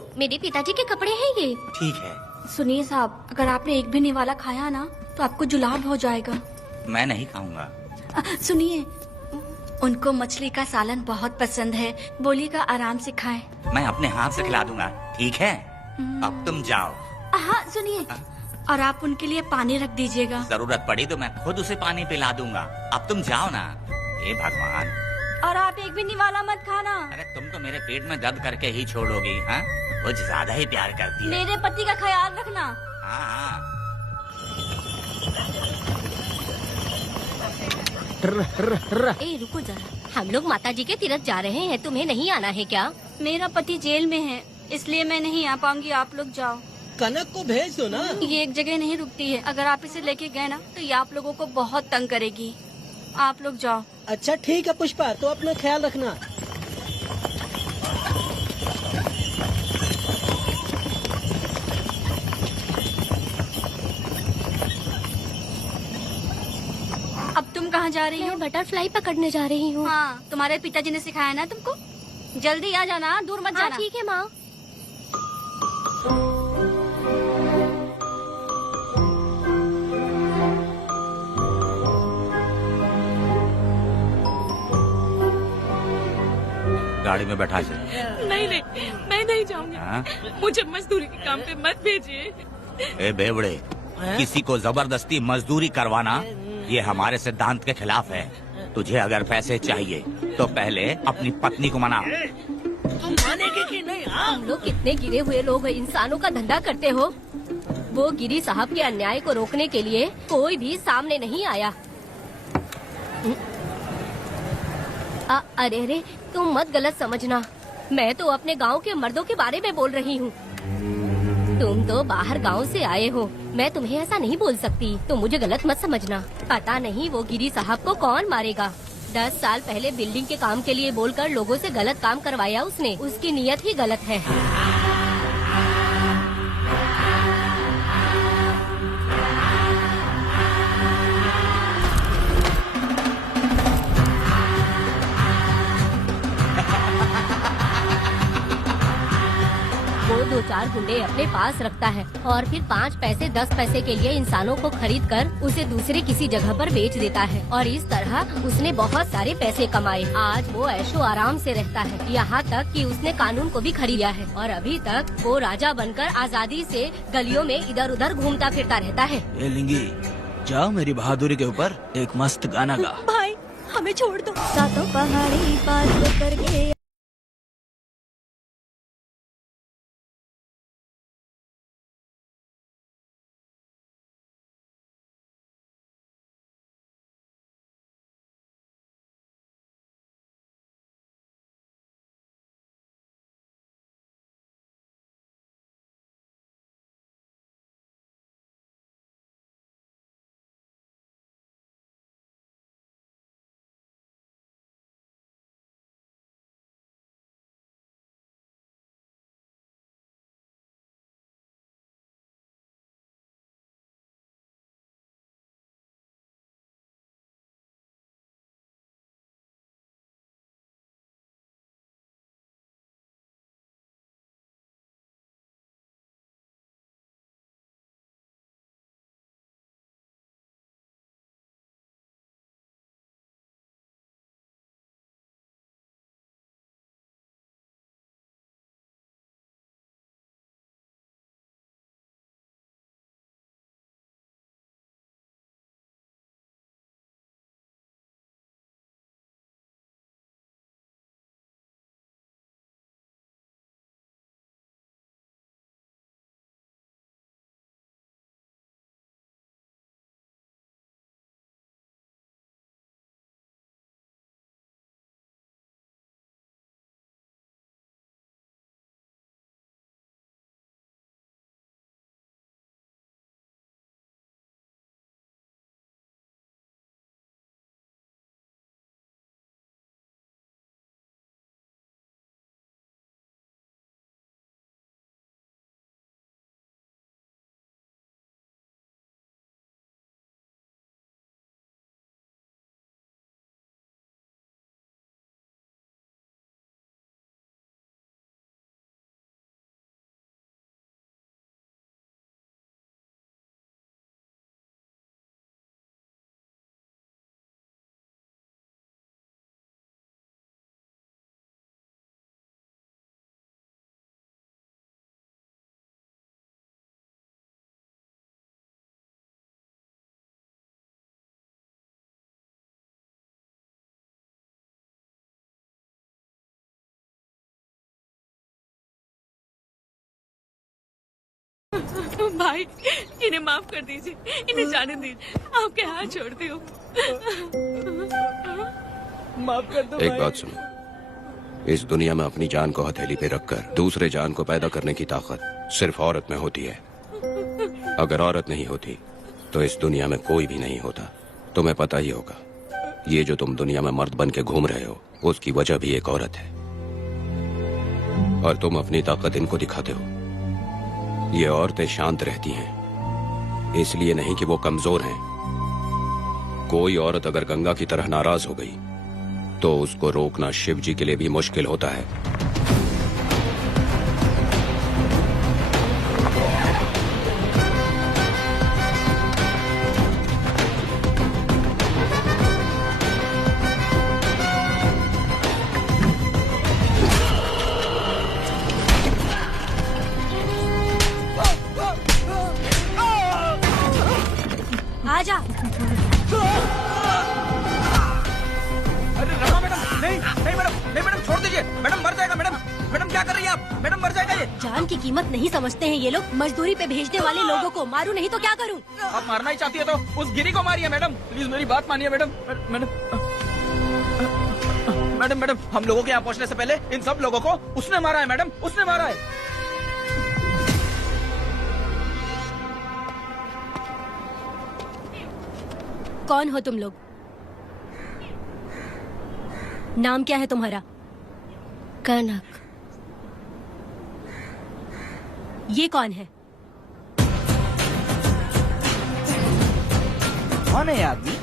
लो, मेरे पिताजी के कपड़े हैं ये। ठीक है। सुनिए साहब, अगर आपने एक भी निवाला खाया ना तो आपको जुलाब हो जाएगा। मैं नहीं खाऊंगा। सुनिए, उनको मछली का सालन बहुत पसंद है, बोलिएगा आराम से खाएं। मैं अपने हाथ से खिला दूंगा, ठीक है? अब तुम जाओ। हाँ सुनिए, और आप उनके लिए पानी रख दीजिएगा। जरूरत पड़ी तो मैं खुद उसे पानी पिला दूंगा। अब तुम जाओ ना। हे भगवान। और आप एक भी निवाला मत खाना। अरे तुम तो मेरे पेट में दर्द करके ही छोड़ोगी, हाँ? कुछ ज्यादा ही प्यार करती है। मेरे पति का ख्याल रखना। हाँ हाँ। ए रुको जरा, हम लोग माता जी के तीर्थ जा रहे हैं, तुम्हें नहीं आना है क्या? मेरा पति जेल में है, इसलिए मैं नहीं आ पाऊंगी। आप लोग जाओ। कनक को भेज दो ना। ये एक जगह नहीं रुकती है, अगर आप इसे लेके गए ना तो ये आप लोगों को बहुत तंग करेगी। आप लोग जाओ। अच्छा ठीक है पुष्पा, तो अपना ख्याल रखना। अब तुम कहाँ जा रही हो? मैं बटरफ्लाई पकड़ने जा रही हूँ। हाँ, तुम्हारे पिताजी ने सिखाया ना तुमको। जल्दी आ जाना, दूर मत हाँ जाना। ठीक है माँ। गाड़ी में बैठा से। नहीं नहीं, मैं नहीं जाऊंगी। हाँ? मुझे मजदूरी के काम पे मत भेजिए। ए बेवड़े, किसी को जबरदस्ती मजदूरी करवाना ये हमारे सिद्धांत के खिलाफ है। तुझे अगर पैसे चाहिए तो पहले अपनी पत्नी को मना। तुम मानेगी कि नहीं? हाँ? तुम लोग कितने गिरे हुए लोग इंसानों का धंधा करते हो। वो गिरी साहब के अन्याय को रोकने के लिए कोई भी सामने नहीं आया। अरे अरे, तुम मत गलत समझना, मैं तो अपने गांव के मर्दों के बारे में बोल रही हूँ। तुम तो बाहर गांव से आए हो, मैं तुम्हें ऐसा नहीं बोल सकती, तो मुझे गलत मत समझना। पता नहीं वो गिरी साहब को कौन मारेगा। 10 साल पहले बिल्डिंग के काम के लिए बोलकर लोगों से गलत काम करवाया उसने। उसकी नीयत ही गलत है। वो 2-4 गुंडे अपने पास रखता है और फिर 5 पैसे 10 पैसे के लिए इंसानों को खरीद कर उसे दूसरे किसी जगह पर बेच देता है, और इस तरह उसने बहुत सारे पैसे कमाए। आज वो ऐशो आराम से रहता है, यहाँ तक कि उसने कानून को भी खरीदा है, और अभी तक वो राजा बनकर आजादी से गलियों में इधर उधर घूमता फिरता रहता है। ए लिंगी, जाओ मेरी बहादुरी के ऊपर एक मस्त गाना गा। भाई हमें छोड़ दो। सातों पहाड़ी पार करके भाई इन्हें माफ कर दीजिए, इन्हें जाने दीजिए, आपके हाथ छोड़ती हूँ। माफ कर दो एक भाई। बात सुनो, इस दुनिया में अपनी जान को हथेली पे रखकर दूसरे जान को पैदा करने की ताकत सिर्फ औरत में होती है। अगर औरत नहीं होती तो इस दुनिया में कोई भी नहीं होता। तुम्हें पता ही होगा, ये जो तुम दुनिया में मर्द बन के घूम रहे हो उसकी वजह भी एक औरत है, और तुम अपनी ताकत इनको दिखाते हो। ये औरतें शांत रहती हैं, इसलिए नहीं कि वो कमजोर हैं। कोई औरत अगर गंगा की तरह नाराज हो गई तो उसको रोकना शिव जी के लिए भी मुश्किल होता है। आजा। अरे रमा मैडम, नहीं नहीं मैडम, नहीं मैडम, छोड़ दीजिए मैडम, मर जाएगा मैडम। मैडम क्या कर रही है आप? मैडम मर जाएगा ये। जान की कीमत नहीं समझते हैं ये लोग। मजदूरी पे भेजने वाले लोगों को मारूं नहीं तो क्या करूं? आप मारना ही चाहती है तो उस गिरी को मारिए मैडम, प्लीज मेरी बात मानिए मैडम। मैडम मैडम मैडम, हम लोगों के यहाँ पहुँचने से पहले इन सब लोगों को उसने मारा है मैडम, उसने मारा है। कौन हो तुम लोग? नाम क्या है तुम्हारा? कनक। ये कौन है? कौन है ये आदमी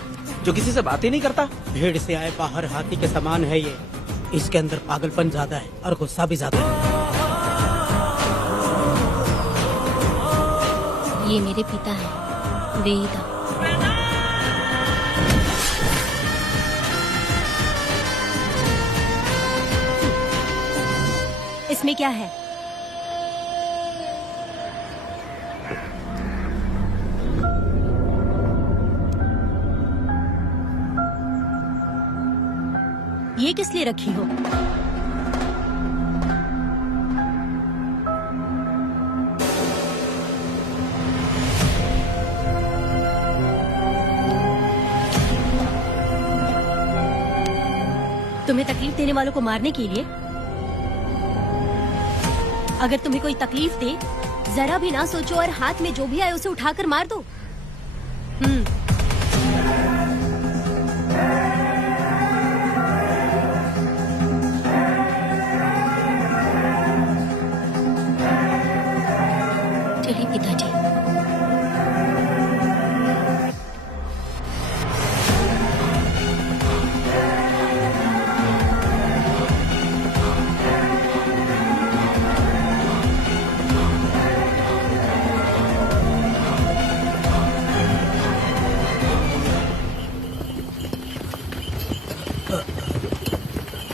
जो किसी से बात ही नहीं करता? भीड़ से आए बाहर हाथी के समान है ये। इसके अंदर पागलपन ज्यादा है और गुस्सा भी ज्यादा है। ये मेरे पिता हैं, वेदा। इसमें क्या है? ये किस लिए रखी हो? तुम्हें तकलीफ देने वालों को मारने के लिए? अगर तुम्हें कोई तकलीफ दे, जरा भी ना सोचो और हाथ में जो भी आए उसे उठाकर मार दो। चलिए पिताजी।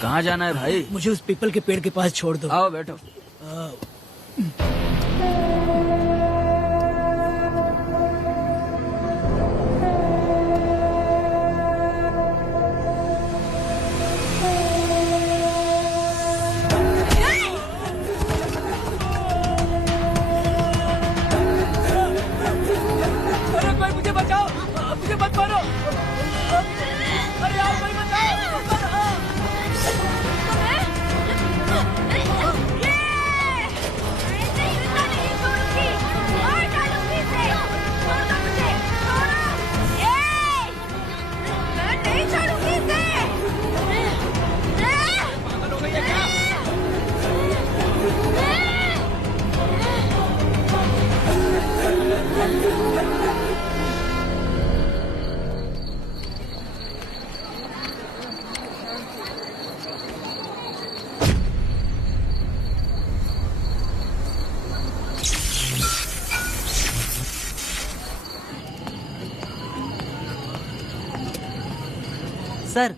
कहाँ जाना है भाई? मुझे उस पीपल के पेड़ के पास छोड़ दो। आओ बैठो। अरे कोई मुझे बचाओ, मुझे मत मारो। अरे यार कोई बचाओ। सर,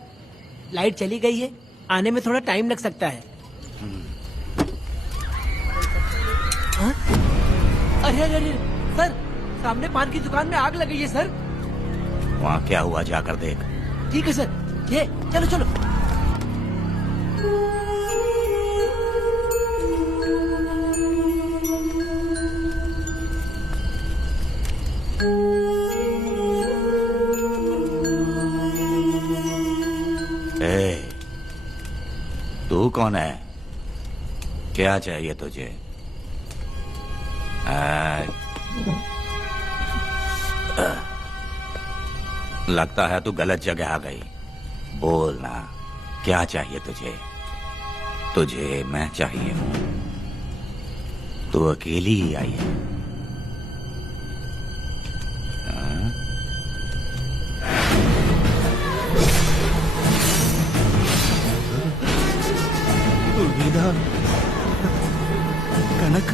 लाइट चली गई है, आने में थोड़ा टाइम लग सकता है। हाँ? अरे अरे अरे सर, सामने पान की दुकान में आग लगी है सर। वहाँ क्या हुआ जाकर देख। ठीक है सर, ये चलो चलो। कौन है? क्या चाहिए तुझे? लगता है तू गलत जगह आ गई। बोल ना, क्या चाहिए तुझे? तुझे मैं चाहिए हूँ। तू अकेली ही आई है। हाँ? वेदा, कनक,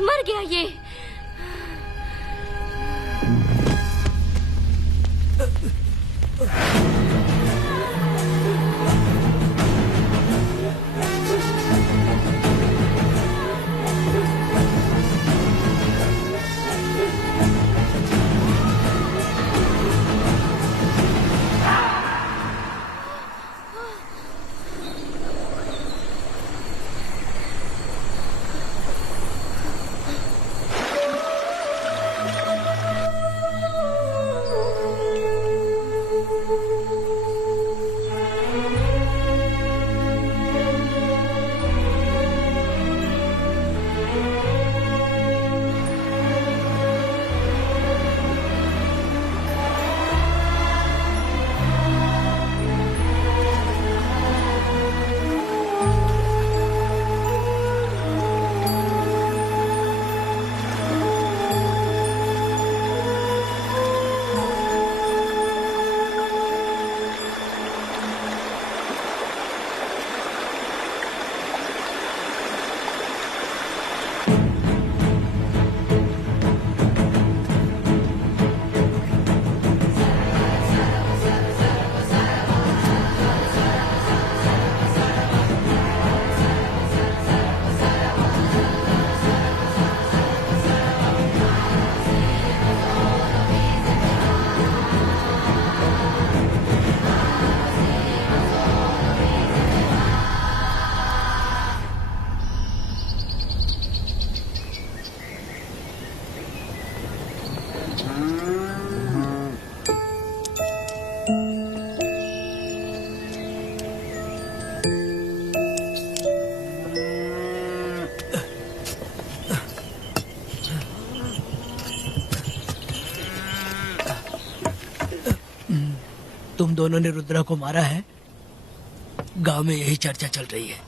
मर गया ये। तुम दोनों ने रुद्रा को मारा है। गांव में यही चर्चा चल रही है।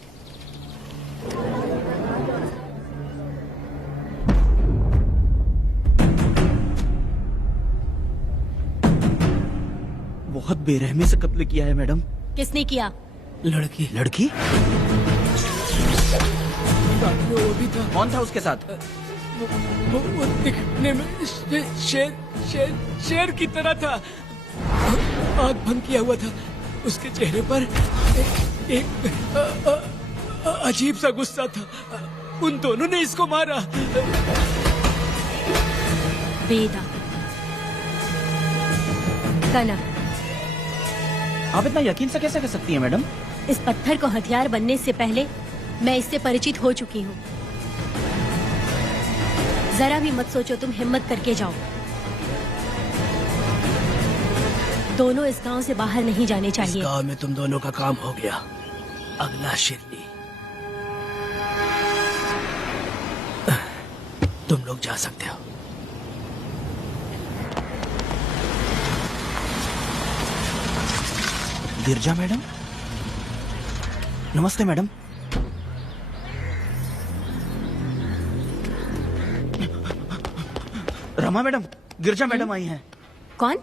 बहुत बेरहमी से कत्ल किया है मैडम। किसने किया? लड़की। लड़की? साथ में वो भी था। कौन था उसके साथ? वो दिखने में शेर की तरह था। आंख बंद किया हुआ था। उसके चेहरे पर एक अजीब सा गुस्सा था। उन दोनों ने इसको मारा। वेदा, कनक, आप इतना यकीन से कैसे कर सकती हैं मैडम? इस पत्थर को हथियार बनने से पहले मैं इससे परिचित हो चुकी हूँ। जरा भी मत सोचो तुम हिम्मत करके जाओ। दोनों इस गांव से बाहर नहीं जाने इस चाहिए। गांव में तुम दोनों का काम हो गया। अगला शिरडी। तुम लोग जा सकते हो। गिरजा मैडम, नमस्ते मैडम। रमा मैडम, गिरजा मैडम आई हैं। कौन?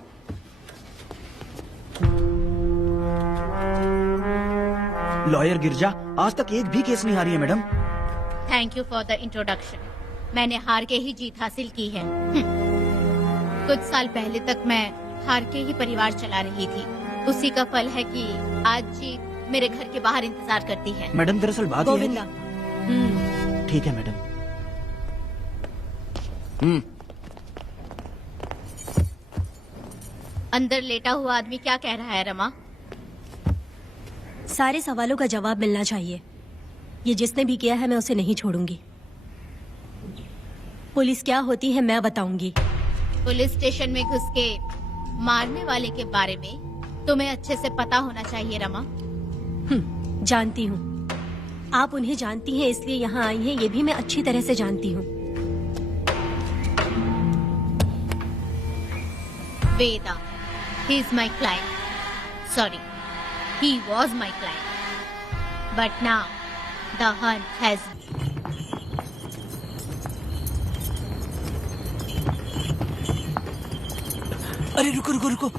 लॉयर गिरजा आज तक एक भी केस नहीं हारी है madam. Thank you for the introduction. मैंने हार के ही जीत हासिल की है। कुछ साल पहले तक मैं हार के ही परिवार चला रही थी। उसी का फल है कि आज जीत मेरे घर के बाहर इंतजार करती है। मैडम दरअसल बात ये है गोविंदा कि- ठीक है मैडम। अंदर लेटा हुआ आदमी क्या कह रहा है रमा? सारे सवालों का जवाब मिलना चाहिए। ये जिसने भी किया है मैं उसे नहीं छोड़ूंगी। पुलिस क्या होती है मैं बताऊंगी। पुलिस स्टेशन में घुस के मारने वाले के बारे में तुम्हें अच्छे से पता होना चाहिए रमा। जानती हूँ। आप उन्हें जानती हैं इसलिए यहाँ आई हैं, ये भी मैं अच्छी तरह से जानती हूँ। वेदा, he is my client. Sorry, he was my client. But now, the hunt has me. अरे रुको रुको रुको,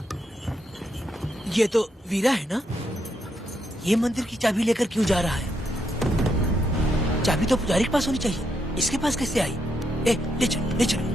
ये तो वीरा है ना? ये मंदिर की चाबी लेकर क्यों जा रहा है? चाबी तो पुजारी के पास होनी चाहिए, इसके पास कैसे आई? ले चलो ले चलो।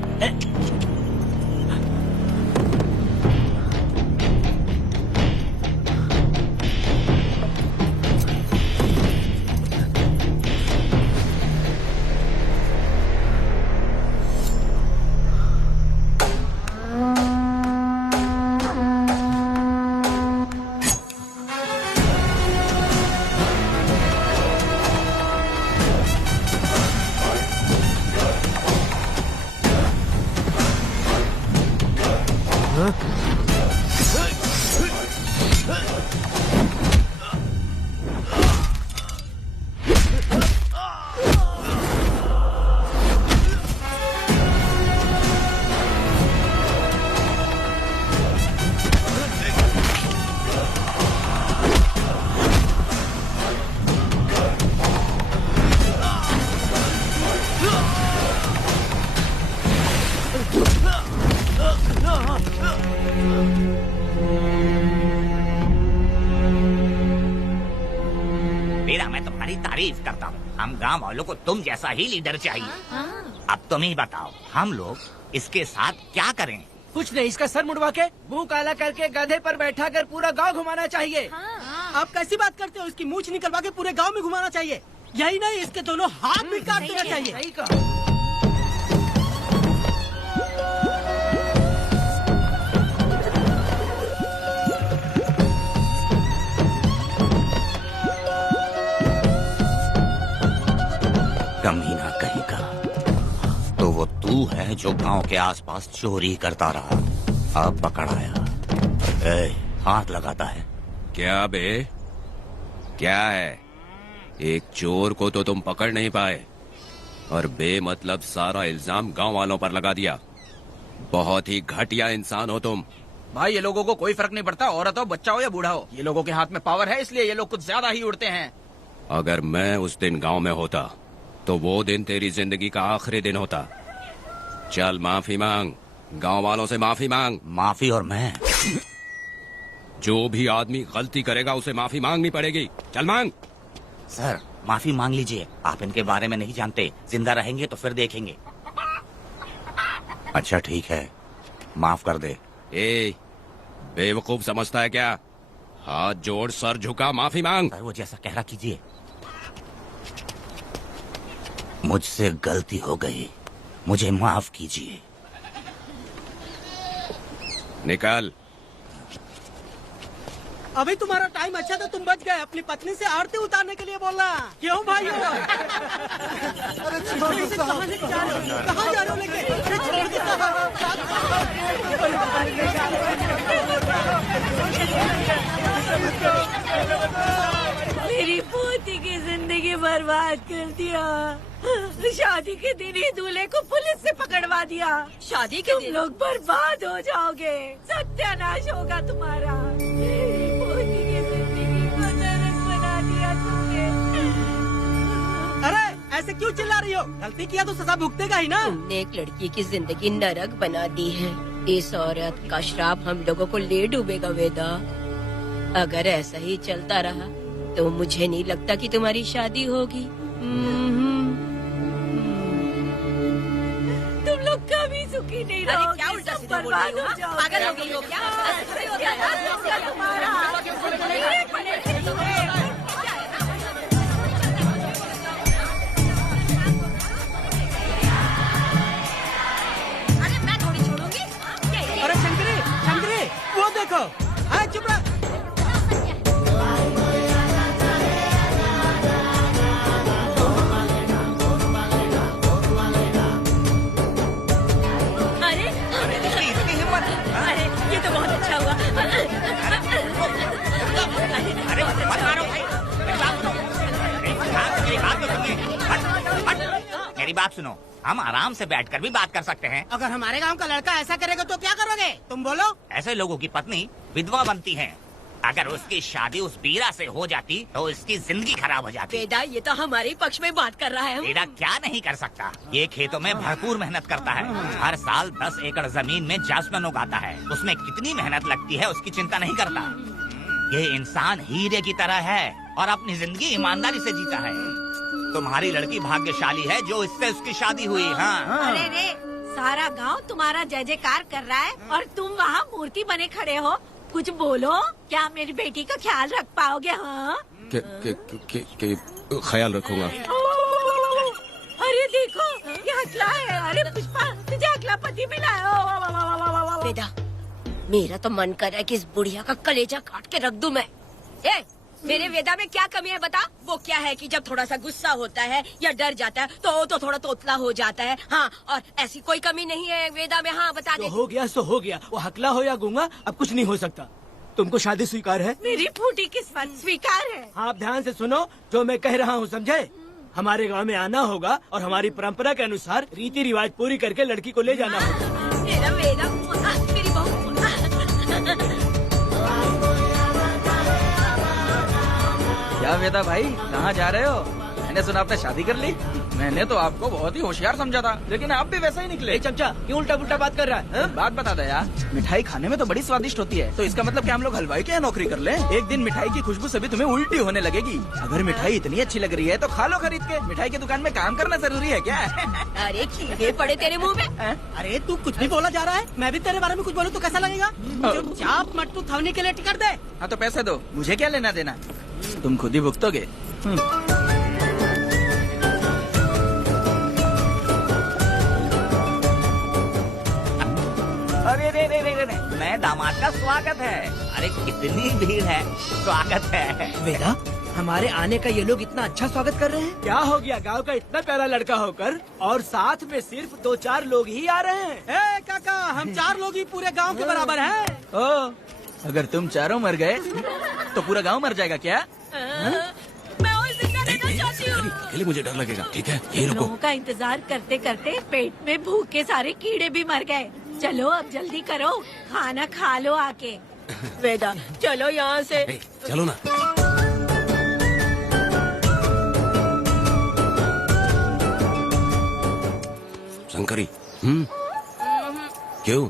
मेरा मैं तुम्हारी तारीफ करता हूँ। हम गांव वालों को तुम जैसा ही लीडर चाहिए। अब तुम ही बताओ, हम लोग इसके साथ क्या करें? कुछ नहीं, इसका सर मुड़वा के मुंह काला करके गधे पर बैठा कर पूरा गांव घुमाना चाहिए। आप कैसी बात करते हो? इसकी मूछ निकलवा के पूरे गांव में घुमाना चाहिए। यही नहीं, इसके दोनों हाथ भी काट देना चाहिए। सही कहा। कमीना कहीं का। तो वो तू है जो गांव के आसपास चोरी करता रहा, अब पकड़ आया। हाथ लगाता है। क्या बे? क्या है? एक चोर को तो तुम पकड़ नहीं पाए और बेमतलब सारा इल्जाम गांव वालों पर लगा दिया। बहुत ही घटिया इंसान हो तुम। भाई ये लोगों को कोई फर्क नहीं पड़ता, औरत हो, बच्चा हो या बूढ़ा हो। ये लोगों के हाथ में पावर है, इसलिए ये लोग कुछ ज्यादा ही उड़ते हैं। अगर मैं उस दिन गांव में होता तो वो दिन तेरी जिंदगी का आखिरी दिन होता। चल माफी मांग, गांव वालों से माफी मांग। माफी? और मैं? जो भी आदमी गलती करेगा उसे माफी मांगनी पड़ेगी। चल मांग। सर माफी मांग लीजिए, आप इनके बारे में नहीं जानते। जिंदा रहेंगे तो फिर देखेंगे। अच्छा ठीक है, माफ कर दे। ए, बेवकूफ समझता है क्या? हाथ जोड़, सर झुका, माफी मांग। सर वो जैसा कह रहा कीजिए। मुझसे गलती हो गई, मुझे माफ कीजिए। निकल। अभी तुम्हारा टाइम अच्छा था, तुम बच गए। अपनी पत्नी से आरती उतारने के लिए बोलना। क्यों भाई? कहाँ लेके जा रहे हो? कहाँ जा रहे हो लेके? छोड़ के मेरी पोती की जिंदगी बर्बाद कर दिया। शादी के दिन ही दूल्हे को पुलिस से पकड़वा दिया। शादी के तुम लोग बर्बाद हो जाओगे, सत्यानाश होगा तुम्हारा। मेरी पोती की जिंदगी को नरक बना दिया तुमने। अरे ऐसे क्यों चिल्ला रही हो? गलती किया तो सजा भुगतेगा ही ना। तुमने एक लड़की की जिंदगी नरक बना दी है। इस औरत का श्राप हम लोगों को ले डूबेगा वेदा। अगर ऐसा ही चलता रहा तो मुझे नहीं लगता कि तुम्हारी शादी होगी। तुम लोग कभी सुखी नहीं रहोगे। सब बर्बाद हो जाओगे। पागल हो गई हो क्या? अरे मैं थोड़ी छोड़ूंगी। अरे शंकरी, शंकरी, वो देखो। हाँ, चुप रह। अरे इतनी हिम्मत। अरे ये तो बहुत अच्छा हुआ। अरे मत मारो भाई, मेरी बात सुनो। मेरी बात तो सुनिए। हट। मेरी बात सुनो, हम आराम से बैठकर भी बात कर सकते हैं। अगर हमारे गांव का लड़का ऐसा करेगा तो क्या करोगे? तुम बोलो। ऐसे लोगों की पत्नी विधवा बनती है। अगर उसकी शादी उस बीरा से हो जाती तो उसकी जिंदगी खराब हो जाती। वेदा ये तो हमारे ही पक्ष में बात कर रहा है। बीरा क्या नहीं कर सकता। ये खेतों में भरपूर मेहनत करता है। हर साल 10 एकड़ जमीन में जासमन उगाता है। उसमें कितनी मेहनत लगती है उसकी चिंता नहीं करता। ये इंसान हीरे की तरह है और अपनी जिंदगी ईमानदारी से जीता है। तुम्हारी लड़की भाग्यशाली है जो इससे उसकी शादी हुई। हाँ अरे रे, सारा गांव तुम्हारा जय जयकार कर रहा है और तुम वहाँ मूर्ति बने खड़े हो। कुछ बोलो, क्या मेरी बेटी का ख्याल रख पाओगे? हाँ ख्याल रखूंगा। अरे देखो ये हकला है। अरे पुष्पा तुझे हकला पति मिला है। वेदा मेरा तो मन कर रहा है कि इस बुढ़िया का कलेजा काट के रख दूं मैं। ए, मेरे वेदा में क्या कमी है बता? वो क्या है कि जब थोड़ा सा गुस्सा होता है या डर जाता है तो थोड़ा तोतला हो जाता है। हाँ, और ऐसी कोई कमी नहीं है वेदा में। हाँ बता दे। तो हो गया सो हो गया। वो हकला हो या गूंगा अब कुछ नहीं हो सकता। तुमको शादी स्वीकार है? मेरी फूटी किस्मत स्वीकार है। आप ध्यान से सुनो जो मैं कह रहा हूँ, समझे? हमारे गांव में आना होगा और हमारी परंपरा के अनुसार रीति रिवाज पूरी करके लड़की को ले जाना होगा। मेरा वेदा मेरी बहू। क्या वेदा भाई, कहाँ जा रहे हो? मैंने सुना आपने शादी कर ली। मैंने तो आपको बहुत ही होशियार समझा था, लेकिन आप भी वैसा ही निकले। चमचा क्यों उल्टा पुल्टा बात कर रहा है? बात बता दे यार, मिठाई खाने में तो बड़ी स्वादिष्ट होती है, तो इसका मतलब क्या हम लोग हलवाई के यहाँ नौकरी कर लें? एक दिन मिठाई की खुशबू से भी तुम्हें उल्टी होने लगेगी। अगर मिठाई इतनी अच्छी लग रही है तो खा लो खरीद के। मिठाई की दुकान में काम करना जरूरी है क्या? अरे कीड़े पड़े तेरे मुंह में। अरे तू कुछ भी बोला जा रहा है। मैं भी तेरे बारे में कुछ बोलूं तो कैसा लगेगा? चुपचाप मट्टू थवने के लिए टिकट दे। हाँ तो पैसे दो, मुझे क्या लेना देना, तुम खुद ही भुगतोगे। अरे रे रे रे रे, मैं दामाद का स्वागत है। अरे कितनी भीड़ है, स्वागत है। वेदा हमारे आने का ये लोग इतना अच्छा स्वागत कर रहे हैं। क्या हो गया गांव का इतना प्यारा लड़का होकर और साथ में सिर्फ 2-4 लोग ही आ रहे हैं। ए काका, हम 4 लोग ही पूरे गांव के बराबर हैं। ओ, अगर तुम चारों मर गए तो पूरा गांव मर जाएगा क्या? मैं और जिंदा रहना चाहती हूँ। अकेले मुझे डर लगेगा। ठीक है ये रुको। लोगों का इंतजार करते करते पेट में भूखे सारे कीड़े भी मर गए। चलो अब जल्दी करो, खाना खा लो आके। वेदा चलो यहाँ से। चलो ना। शंकरी क्यों?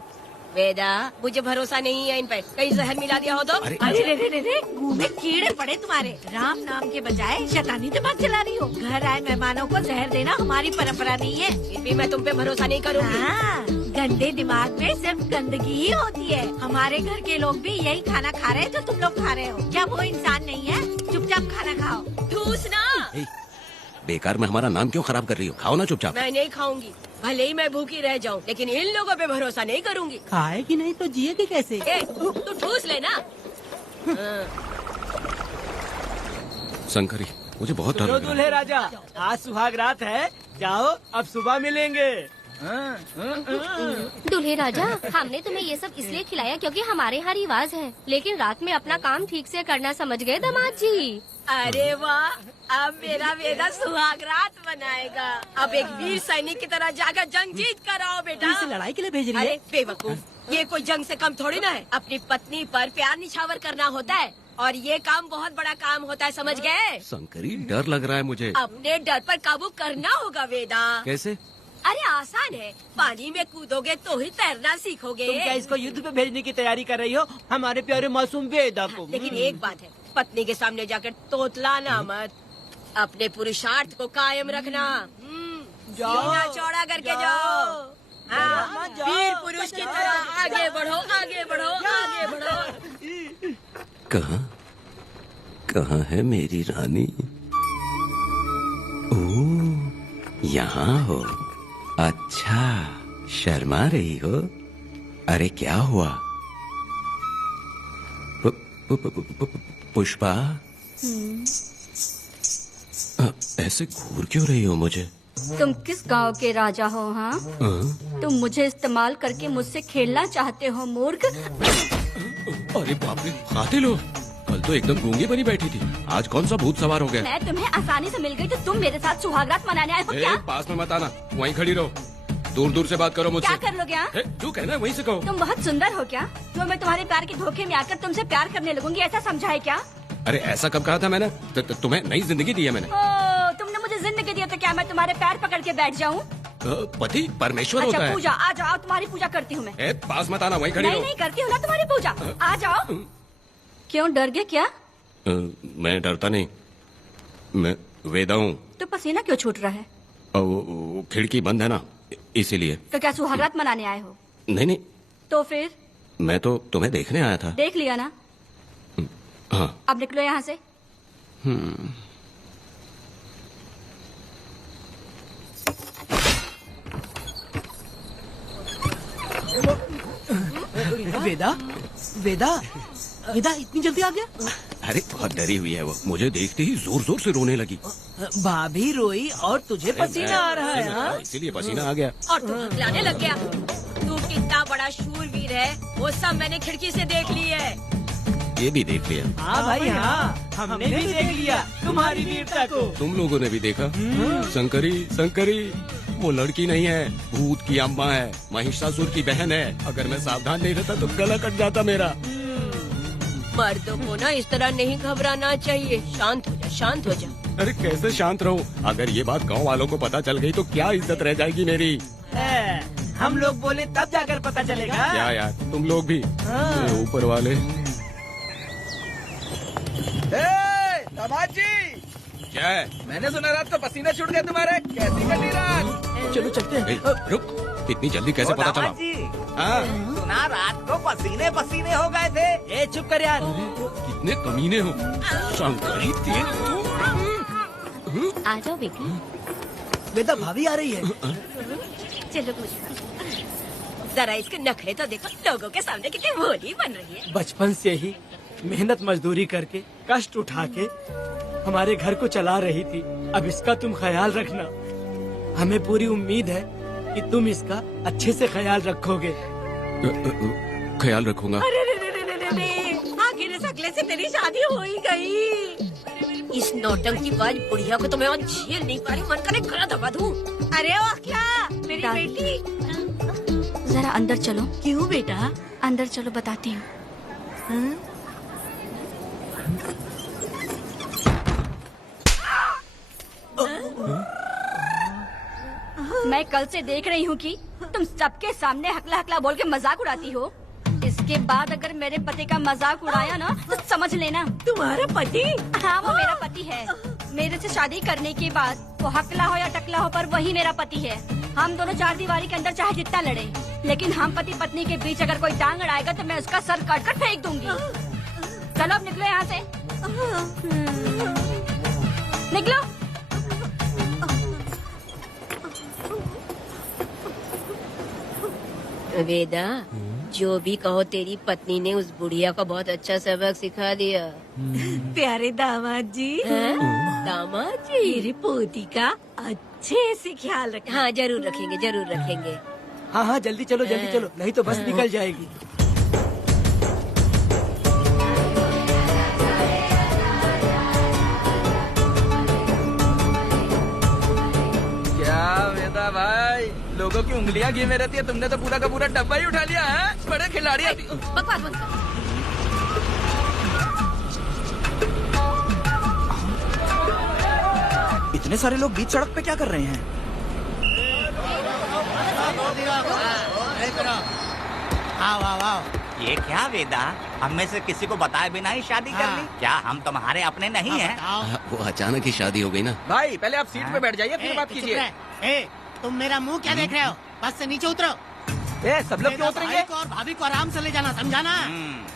वेदा मुझे भरोसा नहीं है इन पर, कहीं जहर मिला दिया हो तो। अरे रे मुंह में कीड़े पड़े तुम्हारे। राम नाम के बजाय शैतानी दिमाग चला रही हो। घर आए मेहमानों को जहर देना हमारी परंपरा नहीं है। फिर भी मैं तुम पे भरोसा नहीं करूँगी। हाँ, गंदे दिमाग में सिर्फ गंदगी ही होती है। हमारे घर के लोग भी यही खाना खा रहे हैं जो तुम लोग खा रहे हो। क्या वो इंसान नहीं है? चुपचाप खाना खाओ। ठूस ना। बेकार में हमारा नाम क्यों खराब कर रही हो? खाओ ना चुपचाप। मैं नहीं खाऊंगी, भले ही मैं भूखी रह जाऊं, लेकिन इन लोगों पे भरोसा नहीं करूंगी। खाएगी नहीं तो जिएगी कैसे? तू ठूस लेना। शंकरी मुझे बहुत डर सुनो लग रहा है। दूल्हे राजा, आज सुहाग रात है, जाओ अब सुबह मिलेंगे। दूल्हे राजा हमने तुम्हें ये सब इसलिए खिलाया क्योंकि हमारे यहाँ रिवाज है, लेकिन रात में अपना काम ठीक से करना समझ गए दामाद जी। अरे वाह, अब मेरा वेदा सुहाग रात मनाएगा। अब एक वीर सैनिक की तरह जाकर जंग जीत कर आओ बेटा। इसे लड़ाई के लिए भेज रही है? अरे बेवकूफ, ये कोई जंग से कम थोड़ी ना है। अपनी पत्नी पर प्यार निछावर करना होता है और ये काम बहुत बड़ा काम होता है, समझ गए? शंकरी डर लग रहा है मुझे। अपने डर पर काबू करना होगा वेदा। कैसे? अरे आसान है, पानी में कूदोगे तो ही तैरना सीखोगे। तुम क्या इसको युद्ध पे भेजने की तैयारी कर रही हो हमारे प्यारे मासूम वेदा को? लेकिन एक बात है, पत्नी के सामने जाकर तोतलाना मत। अपने पुरुषार्थ को कायम रखना। सीना चौड़ा करके जाओ। हाँ, वीर पुरुष की तरह आगे बढ़ो, आगे बढ़ो, आगे बढ़ो। कहाँ कहाँ है मेरी रानी? ओ, यहाँ हो। अच्छा, शर्मा रही हो? अरे क्या हुआ? पुष्पा, ऐसे घूर क्यों रही हो मुझे? तुम किस गांव के राजा हो? हाँ, तुम मुझे इस्तेमाल करके मुझसे खेलना चाहते हो मूर्ख। अरे बाप रे, कातिल हो। कल तो एकदम गूंगी बनी बैठी थी, आज कौन सा भूत सवार हो गया? मैं तुम्हें आसानी से मिल गई तो तुम मेरे साथ सुहागरात मनाने आए हो क्या? पास में मत आना, वहीं खड़ी रहो। दूर दूर से बात करो मुझसे। क्या कर लोगे? हाँ? तू कहना वहीं से कहो। तुम बहुत सुंदर हो क्या? तो मैं तुम्हारे प्यार के धोखे में आकर तुमसे प्यार करने लगूंगी, ऐसा समझा है क्या? अरे ऐसा कब कहा था मैंने? तुम्हें नई जिंदगी दी है मैंने। ओ, तुमने मुझे जिंदगी दी तो क्या मैं तुम्हारे पैर पकड़ के बैठ जाऊँ? पति परमेश्वर अच्छा, होता है। पूजा, आ जाओ, तुम्हारी पूजा करती हूँ मैं। पास मत आना, वहीं खड़ी रहो। नहीं करती हूँ ना तुम्हारी पूजा, आ जाओ। क्यों डर गए क्या? मैं डरता नहीं, मैं वेदा हूँ। तो पसीना क्यों छूट रहा है? वो खिड़की बंद है ना, इसीलिए। तो क्या सुहागरात मनाने आए हो? नहीं नहीं, तो फिर? मैं तो तुम्हें देखने आया था। देख लिया ना? हाँ। अब निकलो यहाँ से। वेदा, वेदा, वेदा इतनी जल्दी आ गया? अरे बहुत डरी हुई है वो, मुझे देखते ही जोर जोर से रोने लगी। भाभी रोई और तुझे पसीना आ रहा है? हाँ? इसीलिए पसीना आ गया। और तू हकलाने लग गया। तू कितना बड़ा शूरवीर है, वो सब मैंने खिड़की से देख ली है। ये भी देख लिया? हाँ भाई हाँ, हमने भी देख लिया तुम्हारी वीरता को। तुम लोगों ने भी देखा? शंकरी, शंकरी वो लड़की नहीं है, भूत की अम्मा है, महिषासुर की बहन है। अगर मैं सावधान नहीं रहता तो गला कट जाता मेरा। मर्दों को ना इस तरह नहीं घबराना चाहिए। शांत हो जा, शांत हो जा। अरे कैसे शांत रहूं? अगर ये बात गांव वालों को पता चल गई तो क्या इज्जत रह जाएगी मेरी? हम लोग बोले तब जाकर पता चलेगा। क्या यार, तुम लोग भी ऊपर वाले। दामाद जी, क्या है? मैंने सुना रात को पसीने छूट गए तुम्हारे, कैसी कटी रात? चलो चलते हैं। रुक, इतनी जल्दी कैसे पता चला? हाँ? सुना रात को पसीने पसीने हो गए थे। ए चुप कर यार। कितने कमीने हो शंकरी तेल। आ जाओ बेटी। वेदा भाभी आ रही है। चलो जरा इसके नखरे तो देखो, लोगों के सामने कितनी भोली बन रही है। बचपन से ही मेहनत मजदूरी करके कष्ट उठा के हमारे घर को चला रही थी। अब इसका तुम ख्याल रखना। हमें पूरी उम्मीद है कि तुम इसका अच्छे से ख्याल रखोगे। ख्याल रखूंगा। अरे रे रे रे रे रे, आखिर इस अगले से तेरी शादी हो ही गई। इस नौटंकी बाज बुढ़िया को तो मैं और झेल नहीं पा रही, मन करे गला दबा दूं। अरे ओ अखिला, मेरी बेटी, जरा अंदर चलो। क्यों बेटा? अंदर चलो, बताती हूँ। मैं कल से देख रही हूँ कि तुम सबके सामने हकला हकला बोल के मजाक उड़ाती हो। इसके बाद अगर मेरे पति का मजाक उड़ाया ना तो समझ लेना। तुम्हारा पति? हाँ, वो मेरा पति है। मेरे से शादी करने के बाद वो हकला हो या टकला हो, पर वही मेरा पति है। हम दोनों चार दीवारी के अंदर चाहे जितना लड़े, लेकिन हम पति पत्नी के बीच अगर कोई टांग अड़ाएगा तो मैं उसका सर काट कर फेंक दूंगी। चलो अब निकलो यहाँ से। निकलो। वेदा, जो भी कहो, तेरी पत्नी ने उस बुढ़िया को बहुत अच्छा सबक सिखा दिया। प्यारे दामाद जी। दामाद जी, मेरी पोती का अच्छे से ख्याल रखें। हाँ जरूर रखेंगे, जरूर रखेंगे। हाँ हाँ, जल्दी चलो, जल्दी चलो, नहीं तो बस निकल जाएगी। क्या वेदा भाई, लोगों की उंगलियां घी में रहती है, तुमने तो पूरा का पूरा डब्बा ही उठा लिया है। बड़े खिलाड़ी। बकवास बंद कर। इतने सारे लोग बीच सड़क पे क्या कर रहे हैं? ये क्या वेदा, हम में से किसी को बताए बिना ही शादी कर ली? क्या हम तुम्हारे अपने नहीं हैं? वो अचानक ही शादी हो गई ना। भाई पहले आप सीट पे बैठ जाइए, फिर बात कीजिए। तुम मेरा मुंह क्या देख रहे हो? बस से नीचे उतरो। ए सब लोग क्यों उतरेंगे? और भाभी को आराम से ले जाना, समझाना?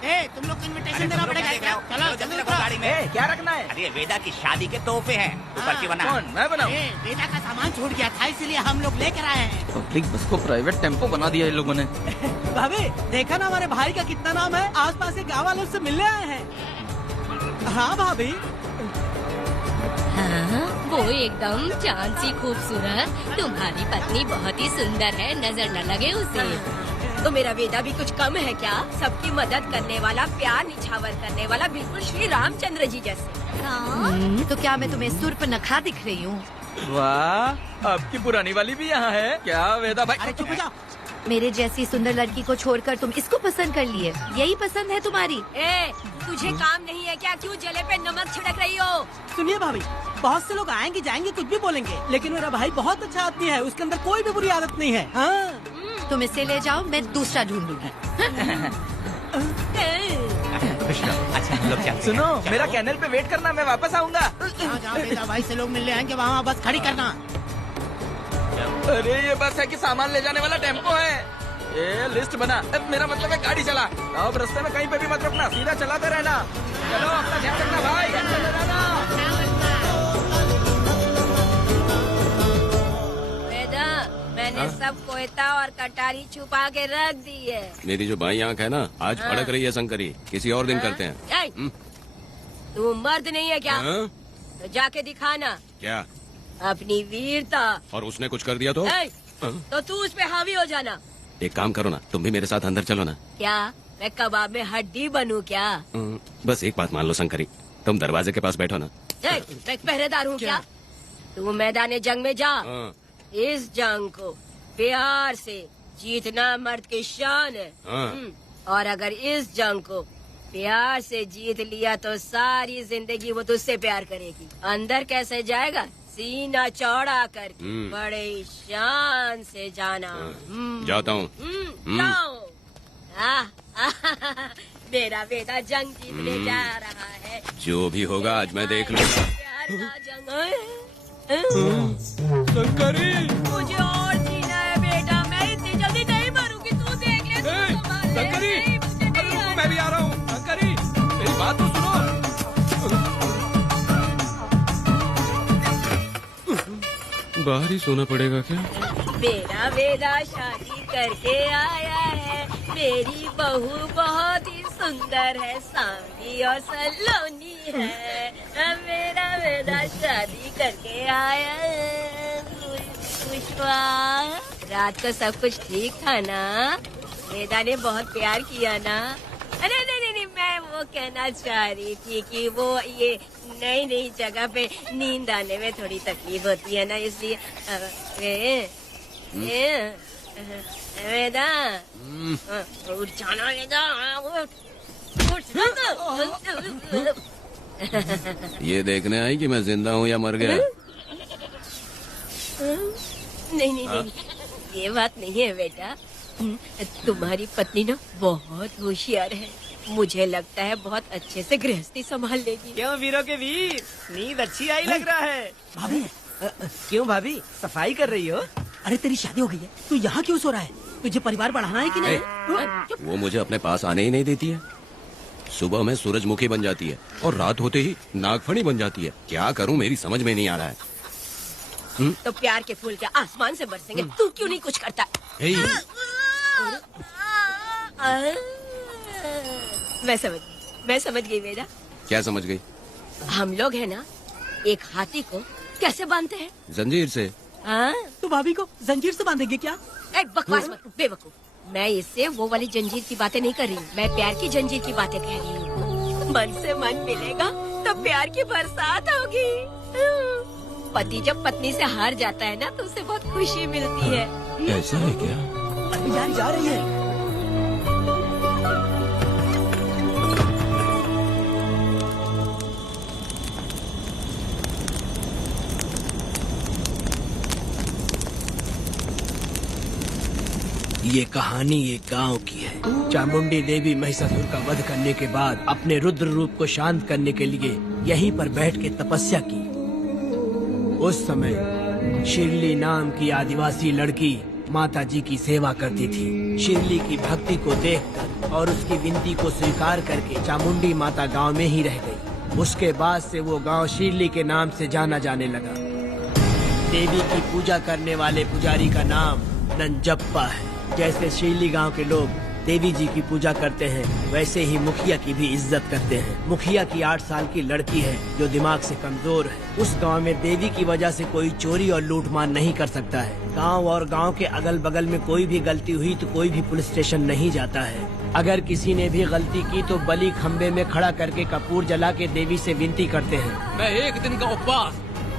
ए तुम लोग को इनविटेशन देना पड़ेगा। चलो जल्दी उतरो। गाड़ी में ए क्या रखना है? अरे वेदा की शादी के तोहफे हैं, ऊपर की बना। कौन, मैं बनाऊं? बेटा का सामान छूट गया था, इसलिए हम लोग लेकर आए हैं। पब्लिक बस को प्राइवेट टेम्पो बना दिया इन लोगों ने। भाभी देखा ना हमारे भाई का कितना नाम है, आसपास के गाँव वालों से मिलने आए हैं। हाँ भाभी। हाँ, वो एकदम चांद सी खूबसूरत। तुम्हारी पत्नी बहुत ही सुंदर है, नजर न लगे उसे। तो मेरा वेदा भी कुछ कम है क्या? सबकी मदद करने वाला, प्यार निछावर करने वाला, बिल्कुल श्री रामचंद्र जी जैसे। तो क्या मैं तुम्हें सुर्पनखा दिख रही हूँ? वाह, आपकी पुरानी वाली भी यहाँ है क्या वेदा भाई? अरे चुप हो जाओ। मेरे जैसी सुंदर लड़की को छोड़कर तुम इसको पसंद कर लिए, यही पसंद है तुम्हारी? ए, तुझे काम नहीं है क्या? क्यों जले पे नमक छिड़क रही हो? सुनिए भाभी, बहुत से लोग आएंगे जाएंगे कुछ भी बोलेंगे, लेकिन मेरा भाई बहुत अच्छा आदमी है, उसके अंदर कोई भी बुरी आदत नहीं है। हाँ। तुम इसे ले जाओ, मैं दूसरा ढूंढूंगी। अच्छा हम लोग चलते सुनो, हैं। मेरा कैनल पे वेट करना, मैं वापस आऊंगा। जहाँ बेटा भाई से लोग मिलने आएंगे वहाँ बस खड़ी करना। अरे ये बस है कि सामान ले जाने वाला टेम्पो है। ये लिस्ट बना, अब मेरा मतलब है गाड़ी चला। अब रास्ते में कहीं पे भी मत रुकना, सीधा चलाते रहना। चलो अपना ध्यान रखना भाई, चले रहना। वेदा, मैंने सब कोयता और कटारी छुपा के रख दी है। मेरी जो बाई आंख है ना, आज फड़क रही है शंकरी। किसी और दिन करते हैं। ए, तू मर्द नहीं है क्या? हाँ? तो जाके दिखाना क्या? अपनी वीरता। और उसने कुछ कर दिया तो? ए, तो तू उस पे हावी हो जाना। एक काम करो ना, तुम भी मेरे साथ अंदर चलो ना। क्या मैं कबाब में हड्डी बनूं क्या? बस एक बात मान लो शंकरी, तुम दरवाजे के पास बैठो ना। ए, मैं पहरेदार हूँ क्या? तू मैदान जंग में जा। हाँ। इस जंग को प्यार से जीतना मर्द की शान है। हाँ। और अगर इस जंग को प्यार से जीत लिया तो सारी जिंदगी वो तुझसे प्यार करेगी। अंदर कैसे जाएगा? सीना चौड़ा करके बड़े शान से जाना। जाता हूँ। जाओ। मेरा बेटा जंग जीतने जा रहा है। जो भी होगा आज मैं देख लूंगा। प्यार का जंग शंकरी, मुझे और जीना है बेटा, मैं इतनी जल्दी नहीं मरूंगी। तू देख ले, तू संभाल ले। शंकरी, नहीं, मुझे नहीं रुको, आना। मैं भी आ रहा हूँ। शंकरी, मेरी बात तो सुनो। बाहर ही सोना पड़ेगा क्या? मेरा वेदा शादी करके आया है। मेरी बहू बहुत ही सुंदर है, सांवली और सलोनी है। मेरा वेदा शादी करके आया है। पुष्पा, रात को सब कुछ ठीक था ना? वेदा ने बहुत प्यार किया ना? अरे नहीं, मैं वो कहना चाह रही थी कि वो ये नई जगह पे नींद आने में थोड़ी तकलीफ होती है ना, इसलिए वेदा उठ जाना। वेदा उठ। ये देखने आई कि मैं जिंदा हूँ या मर गया? नहीं, ये बात नहीं है बेटा। तुम्हारी पत्नी ना बहुत होशियार है, मुझे लगता है बहुत अच्छे से गृहस्थी संभाल लेगी। क्यों वीरों के वीर, नींद अच्छी आई लग रहा है। भाभी क्यों भाभी सफाई कर रही हो? अरे तेरी शादी हो गई है, तू यहाँ क्यों सो रहा है? तुझे परिवार बढ़ाना है कि नहीं? वो मुझे अपने पास आने ही नहीं देती है। सुबह में सूरजमुखी बन जाती है और रात होते ही नागफनी बन जाती है। क्या करूँ मेरी समझ में नहीं आ रहा है। तो प्यार के फूल क्या आसमान से बरसेंगे? तू क्यों नहीं कुछ करता? मैं समझ गई बेटा। क्या समझ गई? हम लोग है ना, एक हाथी को कैसे बांधते हैं? जंजीर से। हाँ? तो भाभी को जंजीर से बांधेंगे क्या? बकवास मत, बेवकूफ। मैं इससे वो वाली जंजीर की बातें नहीं कर रही हूँ, मैं प्यार की जंजीर की बातें कह रही हूँ। मन से मन मिलेगा तो प्यार की बरसात होगी। पति जब पत्नी से हार जाता है ना तो उसे बहुत खुशी मिलती है। ऐसा है क्या? यार जा रही है। ये कहानी एक गांव की है। चामुंडी देवी महिषासुर का वध करने के बाद अपने रुद्र रूप को शांत करने के लिए यहीं पर बैठ के तपस्या की। उस समय शिरली नाम की आदिवासी लड़की माता जी की सेवा करती थी। शिरली की भक्ति को देखकर और उसकी विनती को स्वीकार करके चामुंडी माता गांव में ही रह गई। उसके बाद से वो गांव शिरली के नाम से जाना जाने लगा। देवी की पूजा करने वाले पुजारी का नाम नंजप्पा है। जैसे शिरली गांव के लोग देवी जी की पूजा करते हैं, वैसे ही मुखिया की भी इज्जत करते हैं। मुखिया की 8 साल की लड़की है जो दिमाग से कमजोर है। उस गांव में देवी की वजह से कोई चोरी और लूटमार नहीं कर सकता है। गांव और गांव के अगल बगल में कोई भी गलती हुई तो कोई भी पुलिस स्टेशन नहीं जाता है। अगर किसी ने भी गलती की तो बलि खम्बे में खड़ा करके कपूर जला के देवी से विनती करते हैं। मैं 1 दिन का उपवास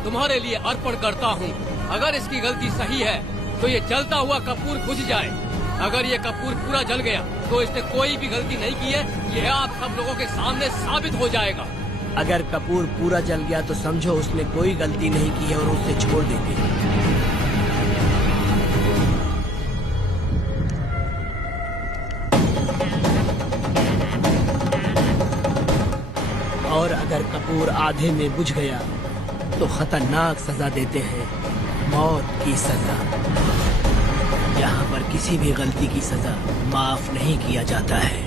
तुम्हारे लिए अर्पण करता हूँ। अगर इसकी गलती सही है तो ये जलता हुआ कपूर बुझ जाए। अगर ये कपूर पूरा जल गया तो इसने कोई भी गलती नहीं की है, ये आप सब लोगों के सामने साबित हो जाएगा। अगर कपूर पूरा जल गया तो समझो उसने कोई गलती नहीं की है और उसे छोड़ देंगे। और अगर कपूर आधे में बुझ गया तो खतरनाक सजा देते हैं, मौत की सजा। यहाँ पर किसी भी गलती की सजा माफ नहीं किया जाता है।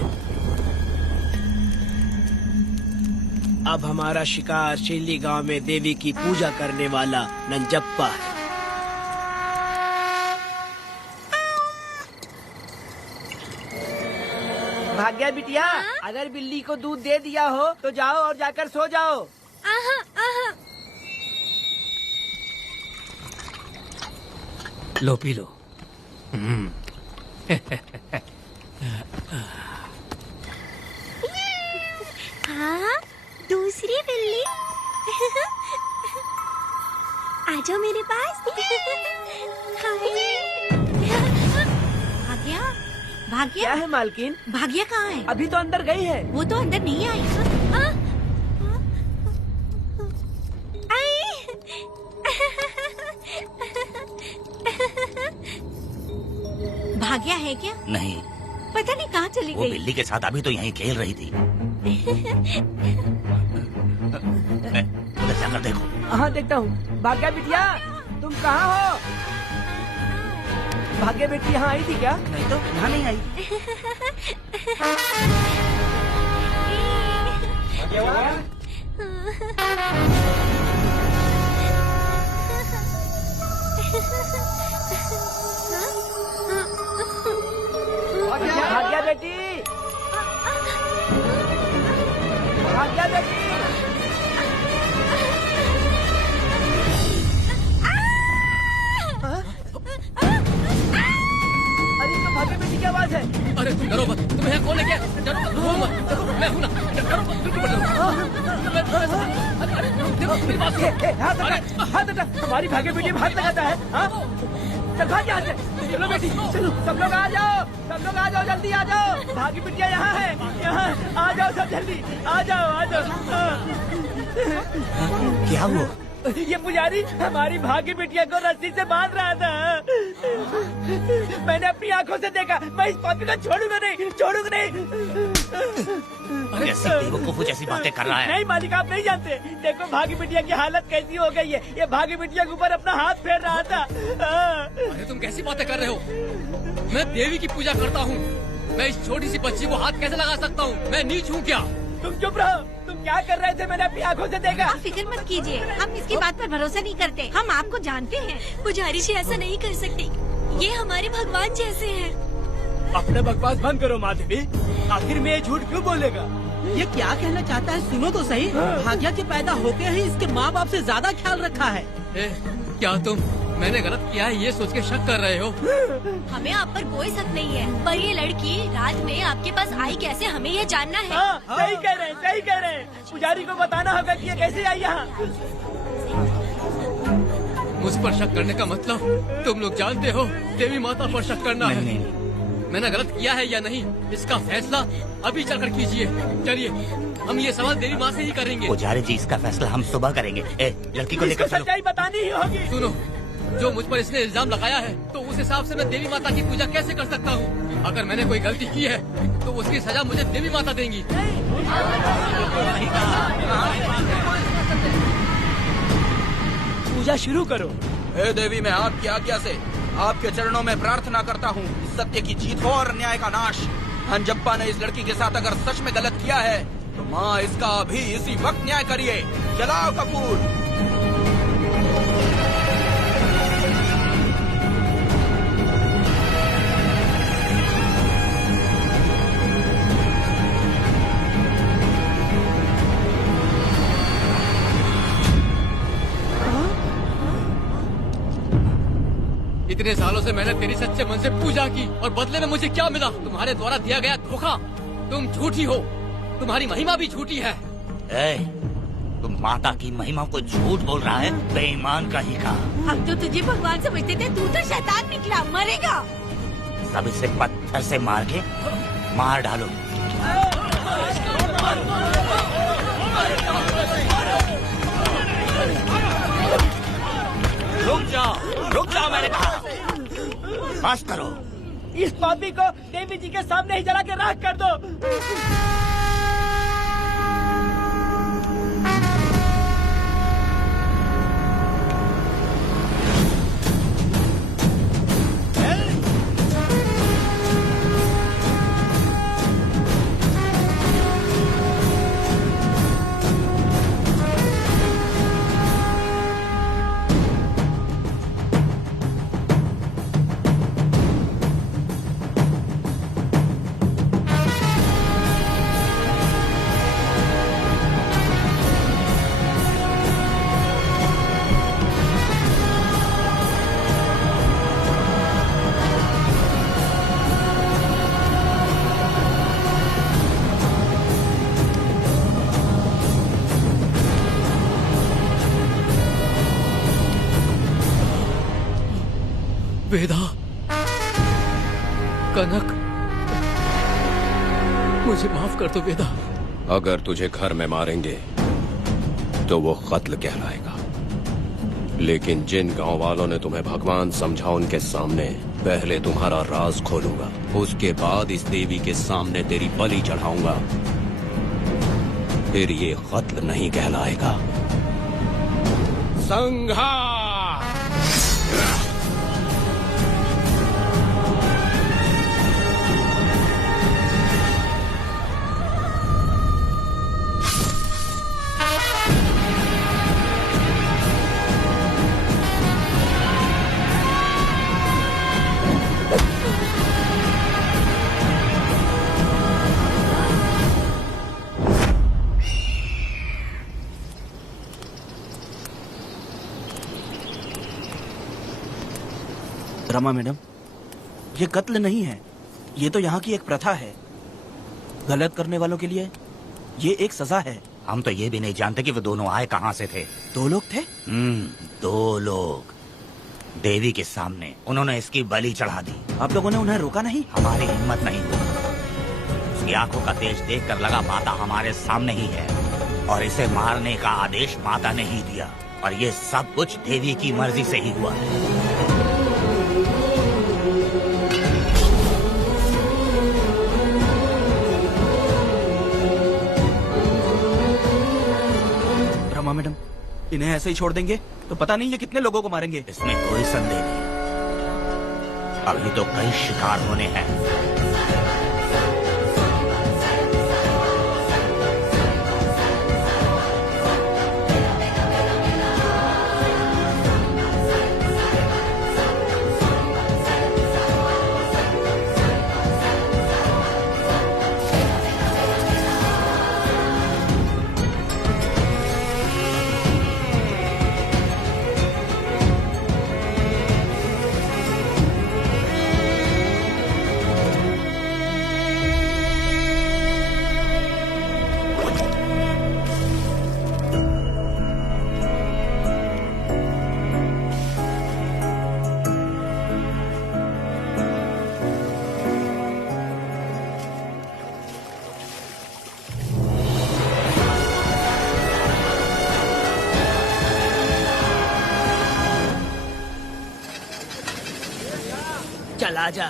अब हमारा शिकार शिरली गांव में देवी की पूजा करने वाला नंजप्पा है। भाग्या बिटिया, अगर बिल्ली को दूध दे दिया हो तो जाओ और जाकर सो जाओ। लो पी लो। हाँ, दूसरी बिल्ली। आ जाओ मेरे पास। भाग्या, भाग्या क्या है मालकिन? भाग्या कहाँ है? अभी तो अंदर गई है। वो तो अंदर नहीं आई। भाग्या है क्या? नहीं, पता नहीं कहाँ चली वो गई। बिल्ली के साथ अभी तो यहीं खेल रही थी। उधर जाकर देखो। हाँ देखता हूँ। भाग्या बिटिया, तुम कहाँ हो? भाग्या बेटी यहाँ आई थी क्या? नहीं तो, यहाँ नहीं आई। भाग्या बेटी, भाग्या बेटी। अरे तो भाग्या बेटी की आवाज है। अरे तुम डरो मत, तुम यहाँ कौन है क्या? डरो मत, रो मत, देखो मैं हूँ ना। डरो मत, बिल्कुल मत डरो। अरे देखो मेरी बात सुनो। हाथ हटा, हमारी भाग्य बेटी हाथ लगाता है। हाँ? चल भाग यहाँ से। चलो बेटी, चलो सब लोग आ जाओ, सब लोग आ जाओ, जल्दी आ जाओ। भाग्य बिटिया यहाँ है, यहाँ आ जाओ सब जल्दी, आ जाओ, आ जाओ। क्या हुआ? ये पुजारी हमारी भाग्य बिटिया को रस्सी से बांध रहा था। मैंने अपनी आंखों से देखा। मैं इस पापी को छोड़ूंगा नहीं, छोड़ूंगा नहीं। ऐसी बेवकूफों जैसी बातें कर रहा है। नहीं मालिक, आप नहीं जानते। देखो भाग्य बिटिया की हालत कैसी हो गई है। ये भाग्य बिटिया के ऊपर अपना हाथ फेर रहा था। अरे तुम कैसी बातें कर रहे हो? मैं देवी की पूजा करता हूँ। मैं इस छोटी सी बच्ची को हाथ कैसे लगा सकता हूँ? मैं नीच हूँ क्या? तुम चुप रहो। तुम क्या कर रहे थे? मैंने अपनी आंखों से देखा। आप फिक्र मत कीजिए, हम इसकी बात पर भरोसा नहीं करते। हम आपको जानते हैं। पुजारी जी ऐसा नहीं कर सकती, ये हमारे भगवान जैसे हैं। अपने बकवास बंद करो माधवी। आखिर में ये झूठ क्यों बोलेगा? ये क्या कहना चाहता है? सुनो तो सही। भाग्या के पैदा होके ही इसके माँ बाप से ज्यादा ख्याल रखा है। क्या तुम मैंने गलत किया है ये सोच के शक कर रहे हो? हमें आप पर कोई शक नहीं है, पर ये लड़की रात में आपके पास आई कैसे, हमें ये जानना है। सही कह रहे हैं, सही कह रहे हैं। पुजारी को बताना होगा कि ये कैसे आई यहाँ। मुझ पर शक करने का मतलब तुम लोग जानते हो देवी माता पर शक करना है। मैंने गलत किया है या नहीं, इसका फैसला अभी चलकर कीजिए। चलिए हम ये सवाल देवी माँ से ही करेंगे। पुजारी जी, इसका फैसला हम सुबह करेंगे। लड़की को लेकर चलो। सच्चाई बतानी ही होगी। सुनो, जो मुझ पर इसने इल्जाम लगाया है तो उस हिसाब से मैं देवी माता की पूजा कैसे कर सकता हूँ? अगर मैंने कोई गलती की है तो उसकी सजा मुझे देवी माता देंगी। पूजा शुरू करो। हे देवी, मैं आपकी आज्ञा से आपके चरणों में प्रार्थना करता हूँ सत्य की जीत हो और न्याय का नाश। अंजप्पा ने इस लड़की के साथ अगर सच में गलत किया है तो माँ इसका अभी इसी वक्त न्याय करिए। जलाओ कपूर। इतने सालों से मैंने तेरी सच्चे मन से पूजा की और बदले में मुझे क्या मिला? तुम्हारे द्वारा दिया गया धोखा। तुम झूठी हो, तुम्हारी महिमा भी झूठी है। तुम माता की महिमा को झूठ बोल रहा है, बेईमान कहीं का। हम तो तुझे भगवान समझते थे, तू तो शैतान निकला, मरेगा। सब इसे पत्थर से मार के मार डालो। रुक जाओ मैंने कहा। बस करो। इस पापी को देवी जी के सामने ही जला के राख कर दो। वेदा, कनक, मुझे माफ कर दो वेदा। अगर तुझे घर में मारेंगे तो वो कत्ल कहलाएगा, लेकिन जिन गांव वालों ने तुम्हें भगवान समझा उनके सामने पहले तुम्हारा राज खोलूंगा, उसके बाद इस देवी के सामने तेरी बलि चढ़ाऊंगा, फिर ये कत्ल नहीं कहलाएगा। संघार! रमा मैडम, ये कत्ल नहीं है, ये तो यहाँ की एक प्रथा है। गलत करने वालों के लिए ये एक सजा है। हम तो ये भी नहीं जानते कि वो दोनों आए कहाँ से थे। 2 लोग थे? 2 लोग देवी के सामने, उन्होंने इसकी बलि चढ़ा दी। आप लोगों ने उन्हें रोका नहीं? हमारी हिम्मत नहीं हुई। उसकी आंखों का तेज देखकर लगा माता हमारे सामने ही है और इसे मारने का आदेश माता ने ही दिया, और ये सब कुछ देवी की मर्जी से ही हुआ। मैडम, इन्हें ऐसे ही छोड़ देंगे तो पता नहीं ये कितने लोगों को मारेंगे। इसमें कोई संदेह नहीं, अभी तो कई शिकार होने हैं। चल आजा।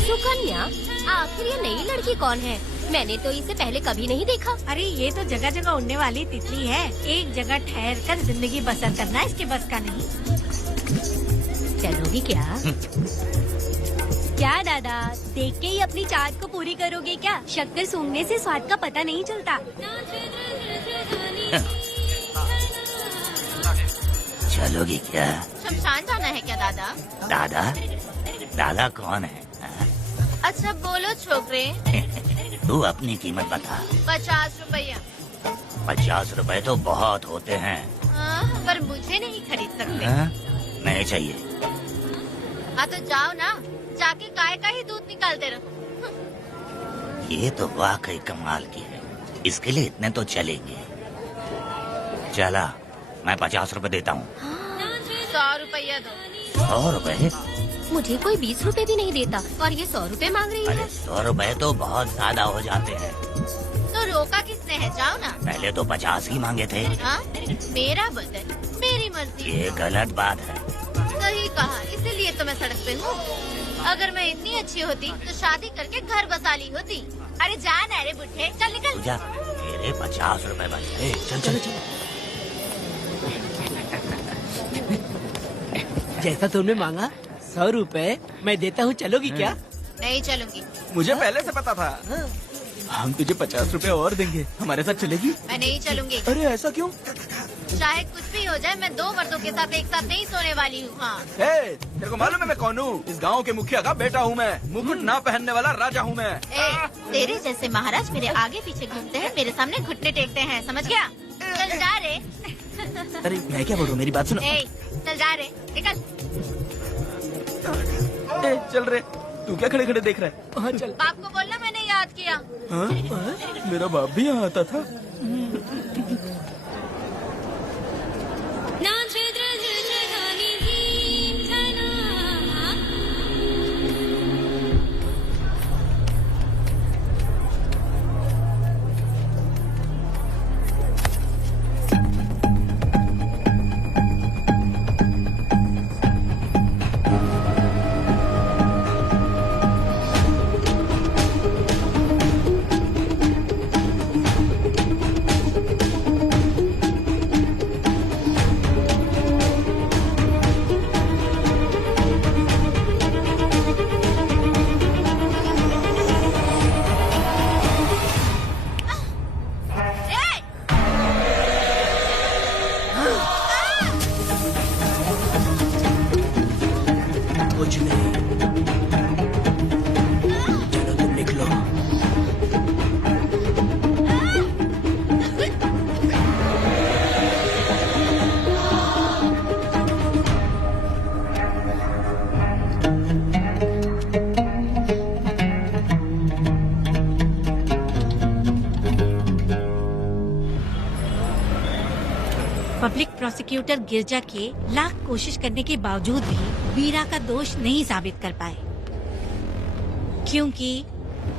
सुकन्या, आखिर ये नई लड़की कौन है? मैंने तो इसे पहले कभी नहीं देखा। अरे ये तो जगह जगह उड़ने वाली तितली है। एक जगह ठहर कर जिंदगी बसर करना इसके बस का नहीं। चलोगी क्या? क्या दादा, देख के ही अपनी चाट को पूरी करोगे क्या? शक्कर सूंघने से स्वाद का पता नहीं चलता। चलोगी क्या? शमशान जाना है क्या दादा? दादा? दादा कौन है? अच्छा बोलो छोकरे। तू अपनी कीमत बता। 50 रुपया। 50 रुपए तो बहुत होते हैं। हाँ, पर मुझे नहीं खरीद सकते। हाँ? नहीं चाहिए। हाँ तो जाओ ना, जाके गाय का ही दूध निकालते रहो। ये तो वाकई कमाल की है। इसके लिए इतने तो चलेंगे। चला, मैं 50 रुपए देता हूँ। 100 रुपया दो। 100 रुपए? मुझे कोई 20 रुपए भी नहीं देता और ये 100 रुपए मांग रही अरे है। 100 रुपए तो बहुत ज्यादा हो जाते हैं। तो रोका किसने है? जाओ ना। पहले तो 50 ही मांगे थे। हाँ? मेरा बदन, मेरी मर्जी। ये गलत बात है। सही कहा, इसीलिए तो मैं सड़क पे हूँ। अगर मैं इतनी अच्छी होती तो शादी करके घर बसा ली होती। अरे जा ना रे बुढ़े, चल निकल। पूजा, मेरे 50 रुपए बच गए। चल चलो चलो। जैसा तुमने मांगा 100 रुपए मैं देता हूँ, चलोगी क्या? नहीं चलूंगी। मुझे पहले से पता था। हम तुझे 50 रुपए और देंगे, हमारे साथ चलेगी? मैं नहीं चलूंगी। अरे ऐसा क्यों? चाहे कुछ भी हो जाए, मैं 2 मर्दों के साथ एक साथ नहीं सोने वाली हूँ। हाँ। तेरे को मालूम है मैं कौन हूँ? इस गांव के मुखिया का बेटा हूँ मैं। मुकुट ना पहनने वाला राजा हूँ मैं। तेरे जैसे महाराज मेरे आगे पीछे घूमते हैं, मेरे सामने घुटने टेकते हैं, समझ गया? चल जा रे। अरे मैं क्या बोल रहा हूँ, मेरी बात सुनो। चल जा रे, निकल। चल रे, तू क्या खड़े खड़े देख रहा है? हाँ चल। बाप को बोलना मैंने याद किया। हाँ? मेरा बाप भी यहाँ आता था। कुछ नहीं। चलो तुम निकलो। पब्लिक प्रोसिक्यूटर गिरजा के लाख कोशिश करने के बावजूद भी वीरा का दोष नहीं साबित कर पाए, क्योंकि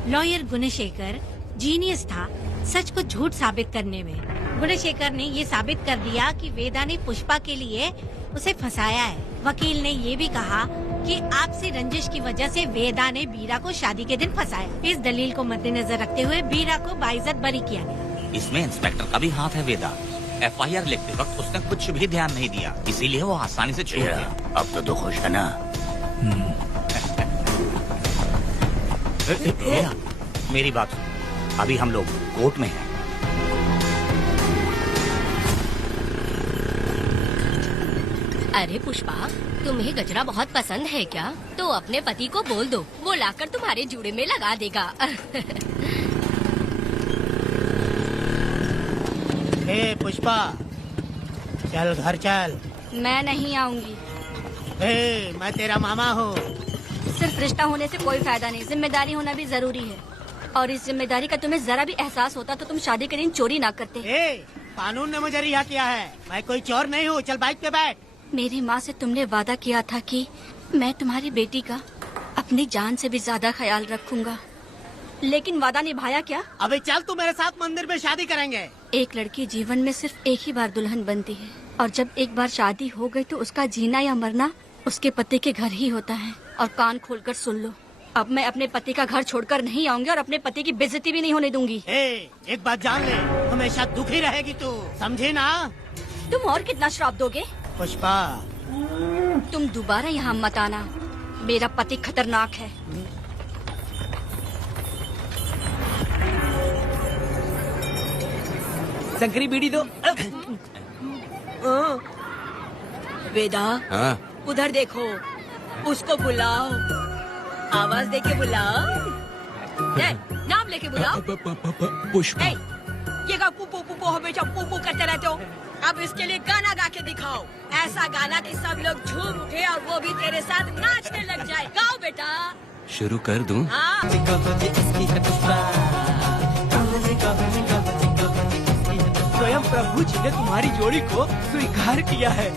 लॉयर गुणशेखर जीनियस था सच को झूठ साबित करने में। गुणशेखर ने ये साबित कर दिया कि वेदा ने पुष्पा के लिए उसे फंसाया है। वकील ने ये भी कहा कि आपसी रंजिश की वजह से वेदा ने वीरा को शादी के दिन फंसाया। इस दलील को मद्देनजर रखते हुए वीरा को बाइज्जत बरी किया गया। इसमें इंस्पेक्टर का भी हाथ है। वेदा FIR लिखते वक्त उसने कुछ भी ध्यान नहीं दिया, इसीलिए वो आसानी से छूट गया। अब तो तू खुश है ना? वेदा, मेरी बात सुन, अभी हम लोग कोर्ट में हैं। अरे पुष्पा, तुम्हें गजरा बहुत पसंद है क्या? तो अपने पति को बोल दो, वो लाकर तुम्हारे जूड़े में लगा देगा। हे पुष्पा, चल घर चल। मैं नहीं आऊंगी। हे, मैं तेरा मामा हूँ। सिर्फ रिश्ता होने से कोई फायदा नहीं, जिम्मेदारी होना भी जरूरी है। और इस जिम्मेदारी का तुम्हें जरा भी एहसास होता तो तुम शादी के दिन चोरी ना करते। कानून ने मुझे रिहा किया है, मैं कोई चोर नहीं हूँ। चल बाइक पे बैठ। मेरी माँ से तुमने वादा किया था कि मैं तुम्हारी बेटी का अपनी जान से भी ज्यादा ख्याल रखूंगा, लेकिन वादा निभाया क्या? अबे चल, तू मेरे साथ मंदिर में शादी करेंगे। एक लड़की जीवन में सिर्फ एक ही बार दुल्हन बनती है, और जब एक बार शादी हो गई तो उसका जीना या मरना उसके पति के घर ही होता है। और कान खोलकर सुन लो, अब मैं अपने पति का घर छोड़कर नहीं आऊंगी और अपने पति की बेइज्जती भी नहीं होने दूंगी। एक बात जान ले, हमेशा दुखी रहेगी तू, समझी ना? तुम और कितना श्राप दोगे? पुष्पा, तुम दोबारा यहाँ मत आना, मेरा पति खतरनाक है। शंकरी बीड़ी दो। वेदा, हाँ? उधर देखो, उसको बुलाओ, आवाज दे के बुलाओ, नाम लेके बुलाओ। पुष्पा, ये का पुपू पुपू हमेशा पुपू करते रहते हो। अब इसके लिए गाना गा के दिखाओ, ऐसा गाना कि सब लोग झूम उठे और वो भी तेरे साथ नाचने लग जाए। गाओ बेटा। शुरू कर दूं? हाँ। स्वयं प्रभु जी ने तुम्हारी जोड़ी को स्वीकार किया है।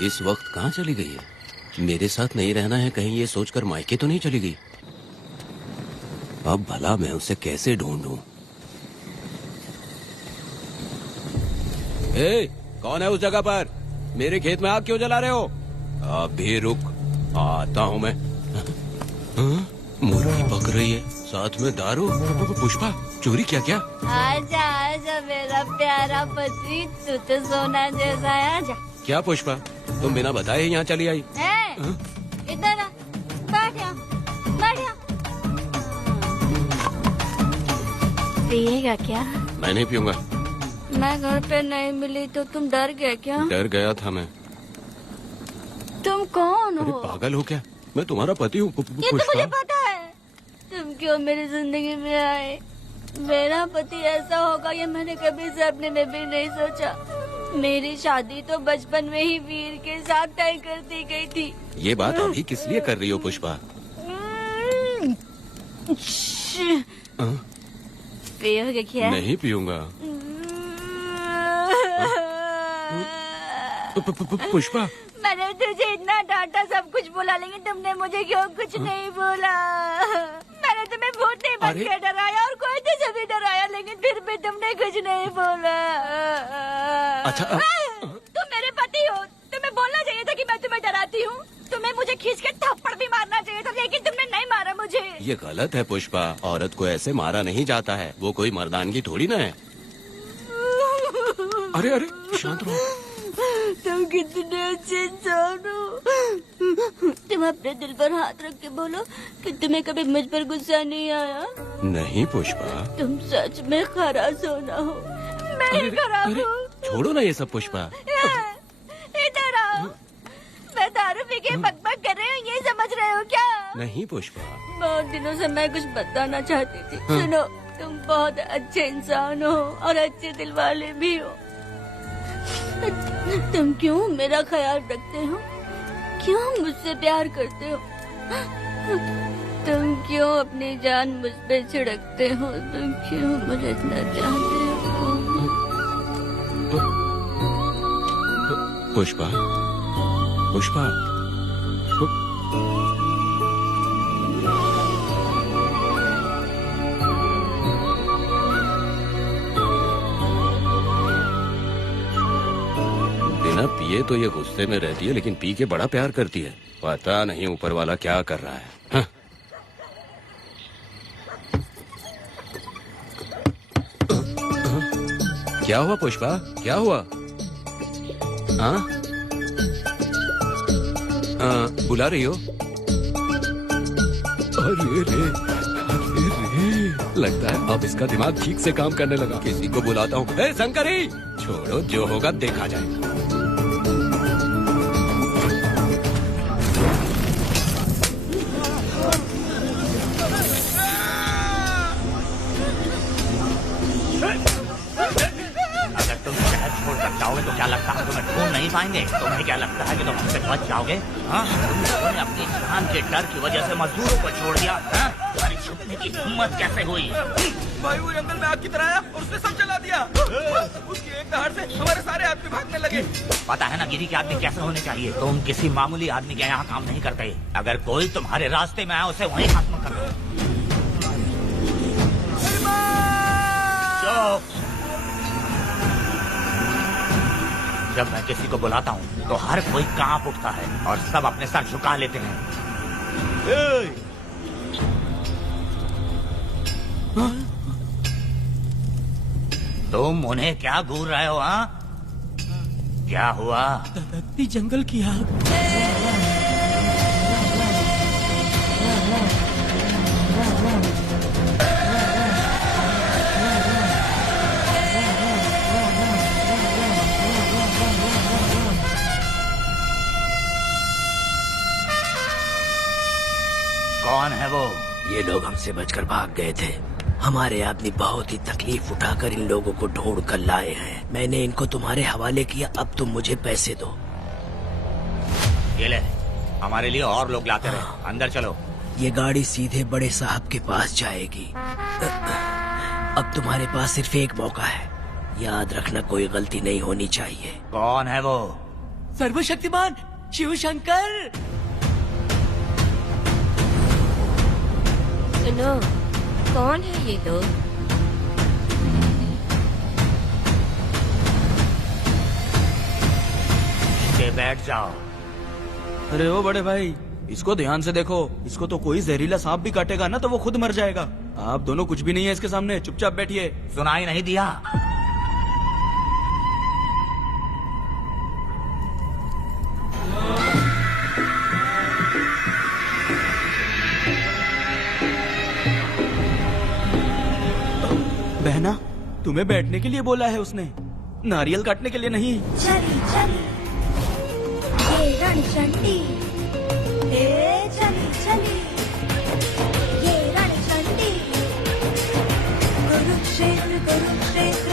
इस वक्त कहाँ चली गई है? मेरे साथ नहीं रहना है कहीं ये सोचकर मायके तो नहीं चली गई? अब भला मैं उसे कैसे ढूंढूं? ए, कौन है उस जगह पर? मेरे खेत में आग क्यों जला रहे हो? अभी रुक, आता हूँ मैं। हाँ? मुर्गी पक रही है, साथ में दारू। पुष्पा, चोरी क्या? आजा आजा मेरा प्यारा पति, तू तो सोना जैसा है। आजा। क्या पुष्पा, तुम बिना बताए ही यहाँ चली आई? इधर आ, बैठ यहाँ, बैठ यहाँ। पिएगा क्या? मैं नहीं पीऊंगा। मैं घर पे नहीं मिली तो तुम डर गए क्या? डर गया था मैं। तुम कौन अरे हो? पागल हो क्या? मैं तुम्हारा पति हूँ। ये तो मुझे पता है। तुम क्यों मेरी जिंदगी में आए? मेरा पति ऐसा होगा ये मैंने कभी सपने में भी नहीं सोचा। मेरी शादी तो बचपन में ही वीर के साथ तय कर दी गई थी। ये बात अभी किस लिए कर रही हो पुष्पा? पियोगे क्या? नहीं पीऊंगा। पुष्पा, मैंने तुझे इतना डांटा, सब कुछ बोला, लेकिन तुमने मुझे क्यों कुछ नहीं बोला? मैंने तुम्हें बहुत नहीं बन के डराया और कोई तुझे भी डराया, लेकिन फिर भी तुमने कुछ नहीं बोला। अच्छा, तुम मेरे पति हो, तुम्हें बोलना चाहिए था कि मैं तुम्हें डराती हूँ। तुम्हें मुझे खींच के थप्पड़ भी मारना चाहिए था, लेकिन तुमने नहीं मारा मुझे। ये गलत है पुष्पा, औरत को ऐसे मारा नहीं जाता है, वो कोई मर्दानगी थोड़ी ना है। अरे अरे शांत रहो। तुम कितने अच्छे इंसान हो। तुम अपने दिल पर हाथ रख के बोलो कि तुम्हें कभी मुझ पर गुस्सा नहीं आया। नहीं पुष्पा, तुम सच में खरा सोना हो। मैं ही खराब हूँ। छोड़ो ना ये सब पुष्पा। इधर आओ। मैं दारू पी के बकबक कर रही हूँ, ये समझ रहे हो क्या? नहीं पुष्पा। बहुत दिनों से मैं कुछ बताना चाहती थी। सुनो, तुम बहुत अच्छे इंसान हो और अच्छे दिल वाले भी हो। तुम क्यों मेरा ख्याल रखते हो? क्यों मुझसे प्यार करते हो? तुम क्यों अपनी जान मुझ पे छिड़कते हो? तुम क्यों मुझे इतना चाहते हो? पुष्पा, पुष्पा, बिना पिए तो ये गुस्से में रहती है, लेकिन पी के बड़ा प्यार करती है। पता नहीं ऊपर वाला क्या कर रहा है। हाँ। क्या हुआ पुष्पा, क्या हुआ? हाँ बुला रही हो? अरे रे, लगता है अब इसका दिमाग ठीक से काम करने लगा। किसी को बुलाता हूँ। ए शंकरी, छोड़ो, जो होगा देखा जाएगा। जाओगे तो क्या लगता है तुम्हें ढूंढ नहीं पाएंगे? तुम्हें क्या लगता है कि तुम हमसे बच जाओगे? हाँ, तुम लोगों ने अपनी जान के डर की वजह से मजदूरों को छोड़ दिया। तुम्हारी छुपने की हिम्मत कैसे हुई? भाई वो जंगल में आग की तरह आया और उसने सब जला दिया। उसकी एक दहाड़ से हमारे सारे आदमी भागने लगे। पता है ना गिरी के आदमी कैसे होने चाहिए? तुम किसी मामूली आदमी के यहाँ काम नहीं करते। अगर कोई तुम्हारे रास्ते में आया उसे वहीं खत्म कर दो। जब मैं किसी को बुलाता हूँ तो हर कोई कांप उठता है और सब अपने सर झुका लेते हैं। तुम उन्हें क्या घूर रहे हो? हाँ, क्या हुआ? धधकती जंगल की आग। कौन है वो? ये लोग हमसे बचकर भाग गए थे। हमारे आदमी बहुत ही तकलीफ उठाकर इन लोगों को ढूंढ कर लाए हैं। मैंने इनको तुम्हारे हवाले किया, अब तुम मुझे पैसे दो। ये ले, हमारे लिए और लोग लाते रहे। अंदर चलो। ये गाड़ी सीधे बड़े साहब के पास जाएगी। अब तुम्हारे पास सिर्फ एक मौका है, याद रखना कोई गलती नहीं होनी चाहिए। कौन है वो? सर्वशक्तिमान शिव शंकर। सुनो, कौन है ये लोग? बैठ जाओ। अरे ओ बड़े भाई, इसको ध्यान से देखो। इसको तो कोई जहरीला सांप भी काटेगा ना तो वो खुद मर जाएगा। आप दोनों कुछ भी नहीं है इसके सामने, चुपचाप बैठिए। सुनाई नहीं दिया? बहना, तुम्हें बैठने के लिए बोला है उसने, नारियल काटने के लिए नहीं। चली चली ये रणचंडी, चली चली ये रणचंडी। कुरुक्षेत्र कुरुक्षेत्र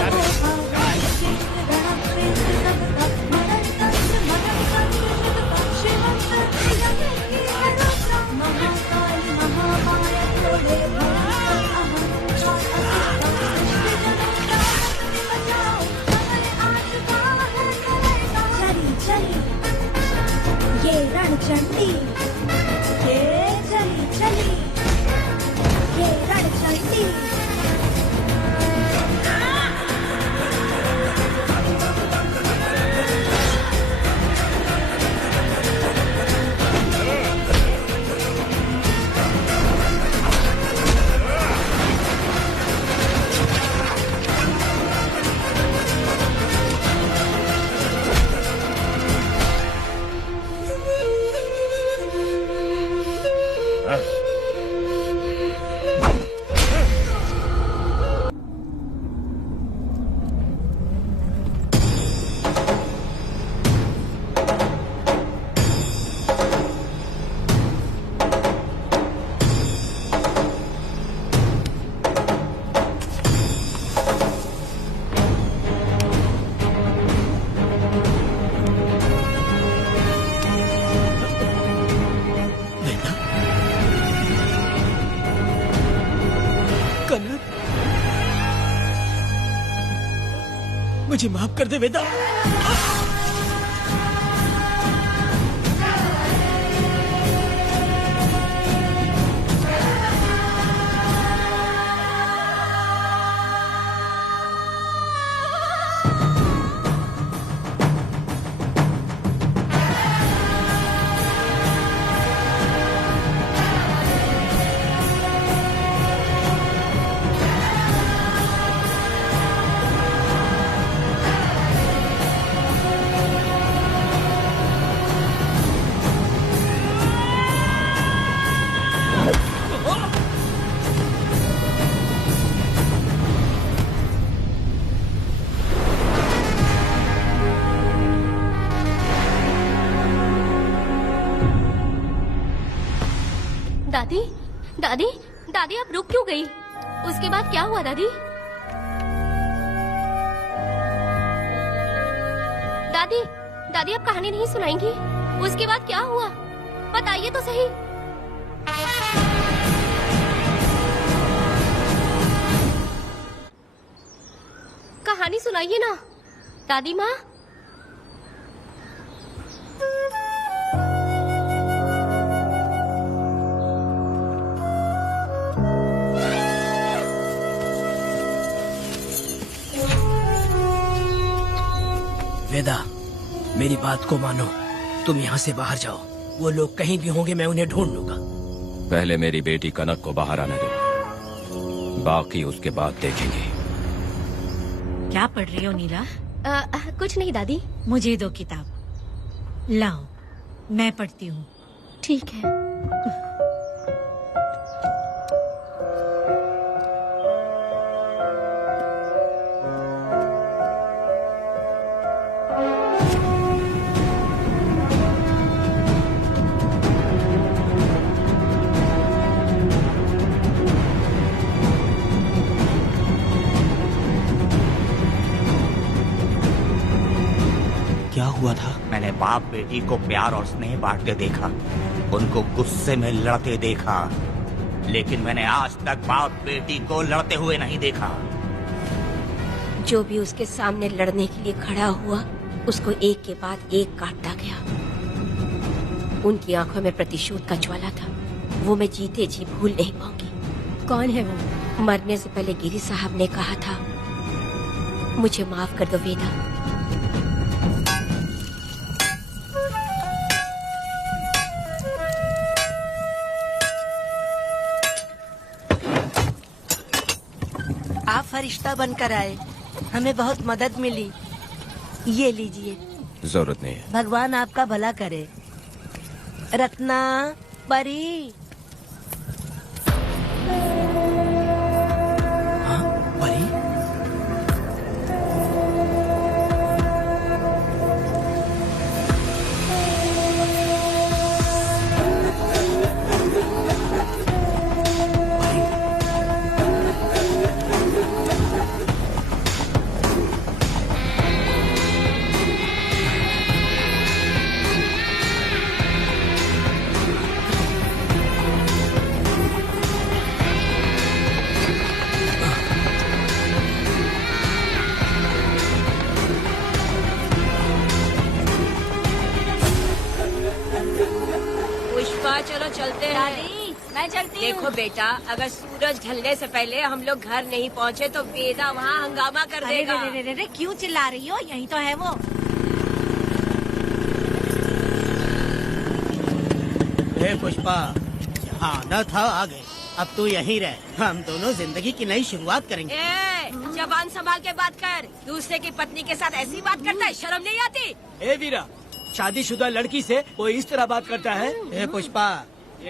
महाकाली महामाया ये रणचंडी, ये चली चली ये रणचंडी। मुझे माफ कर दे वेदा। दादी दादी दादी आप रुक क्यों गई? उसके बाद क्या हुआ दादी? दादी दादी आप कहानी नहीं सुनाएंगी? उसके बाद क्या हुआ बताइए तो सही। कहानी सुनाइए ना दादी माँ। वेदा, मेरी बात को मानो, तुम यहाँ से बाहर जाओ। वो लोग कहीं भी होंगे, मैं उन्हें ढूंढ लूंगा। पहले मेरी बेटी कनक को बाहर आने दो, बाकी उसके बाद देखेंगे। क्या पढ़ रही हो नीला? कुछ नहीं दादी। मुझे दो किताब लाओ, मैं पढ़ती हूँ। ठीक है। क्या हुआ था? मैंने बाप बेटी को प्यार और स्नेह बांटते देखा, उनको गुस्से में लड़ते देखा, लेकिन मैंने आज तक बाप बेटी को लड़ते हुए नहीं देखा। जो भी उसके सामने लड़ने के लिए खड़ा हुआ, उसको एक के बाद एक काटता गया। उनकी आंखों में प्रतिशोध का ज्वाला था, वो मैं जीते जी भूल नहीं पाऊंगी। कौन है वो? मरने से पहले गिरी साहब ने कहा था, मुझे माफ कर दो वेदा। आप फरिश्ता बनकर आए, हमें बहुत मदद मिली। ये लीजिए। जरूरत नहीं है। भगवान आपका भला करे। रत्ना, परी। हाँ, परी? चलो चलते हैं। मैं चलती हूँ। देखो बेटा, अगर सूरज ढलने से पहले हम लोग घर नहीं पहुँचे तो वेदा वहाँ हंगामा कर देगा। अरे क्यों चिल्ला रही हो? यही तो है वो। हे पुष्पा, हाँ आना था आ गए। अब तू यहीं रह, हम दोनों जिंदगी की नई शुरुआत करेंगे। जबान संभाल के बात कर। दूसरे की पत्नी के साथ ऐसी बात करता है, शर्म नहीं आती? ए वीरा, शादीशुदा लड़की से कोई इस तरह बात करता है? हे पुष्पा,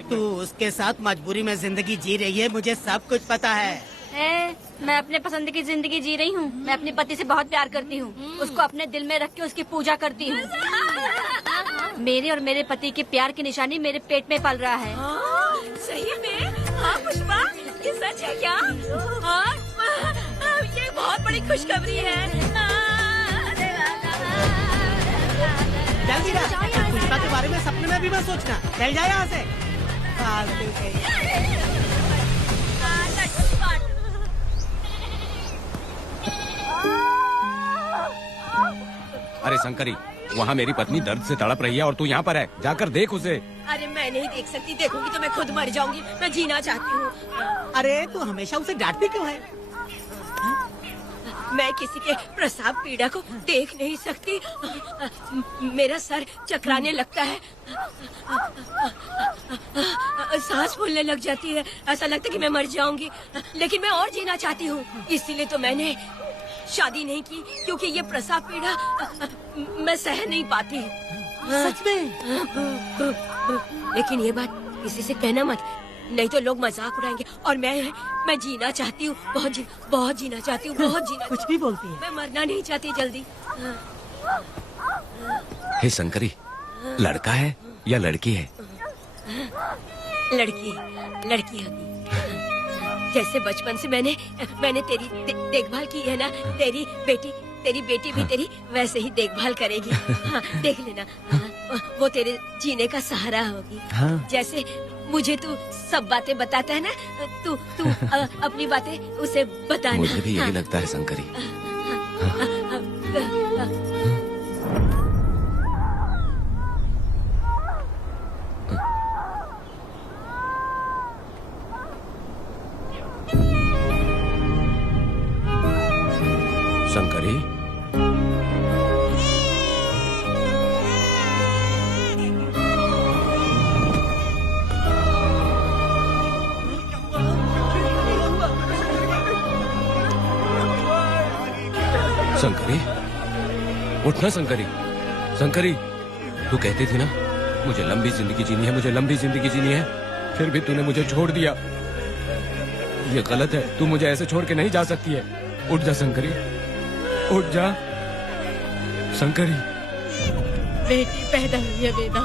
तू उसके साथ मजबूरी में जिंदगी जी रही है, मुझे सब कुछ पता है। मैं अपने पसंद की जिंदगी जी रही हूँ। मैं अपने पति से बहुत प्यार करती हूँ, उसको अपने दिल में रख के उसकी पूजा करती हूँ। मेरे और मेरे पति के प्यार की निशानी मेरे पेट में पल रहा है। सही में? हाँ पुष्पा, ये सच है क्या? हाँ, ये बहुत बड़ी खुशखबरी है। जल्दी रह, पुष्पा के बारे में सपने में भी मत सोचना। चल जाए यहाँ से। अरे शंकरी, वहाँ मेरी पत्नी दर्द से तड़प रही है और तू यहाँ पर है, जाकर देख उसे। अरे मैं नहीं देख सकती, देखूंगी तो मैं खुद मर जाऊंगी। मैं जीना चाहती हूँ। अरे तू हमेशा उसे डांटती क्यों है? मैं किसी के प्रसाव पीड़ा को देख नहीं सकती। मेरा सर चकराने लगता है, सांस फूलने लग जाती है, ऐसा लगता है कि मैं मर जाऊंगी। लेकिन मैं और जीना चाहती हूँ, इसीलिए तो मैंने शादी नहीं की, क्योंकि ये प्रसाव पीड़ा मैं सह नहीं पाती। सच में? लेकिन ये बात किसी से कहना मत, नहीं तो लोग मजाक उड़ाएंगे। और मैं जीना चाहती हूँ, बहुत जीना चाहती हूँ, बहुत जीना। कुछ भी बोलती है। मैं मरना नहीं चाहती जल्दी। हे शंकरी, लड़का है या लड़की है? लड़की होगी। जैसे बचपन से मैंने तेरी देखभाल की है ना, तेरी बेटी भी तेरी वैसे ही देखभाल करेगी। हाँ, देख लेना। हाँ, वो तेरे जीने का सहारा होगी। हाँ। जैसे मुझे तू सब बातें बताता है ना, तू अपनी बातें उसे बताना। मुझे भी यही हाँ। लगता है शंकरी। शंकरी, शंकरी, उठना शंकरी। शंकरी, तू कहती थी ना मुझे लंबी जिंदगी जीनी है, मुझे लंबी जिंदगी जीनी है, फिर भी तूने मुझे छोड़ दिया। ये गलत है, तू मुझे ऐसे छोड़ के नहीं जा सकती है। उठ जा शंकरी, उठ जा शंकरी। बेटी पैदा हुई है वेदा।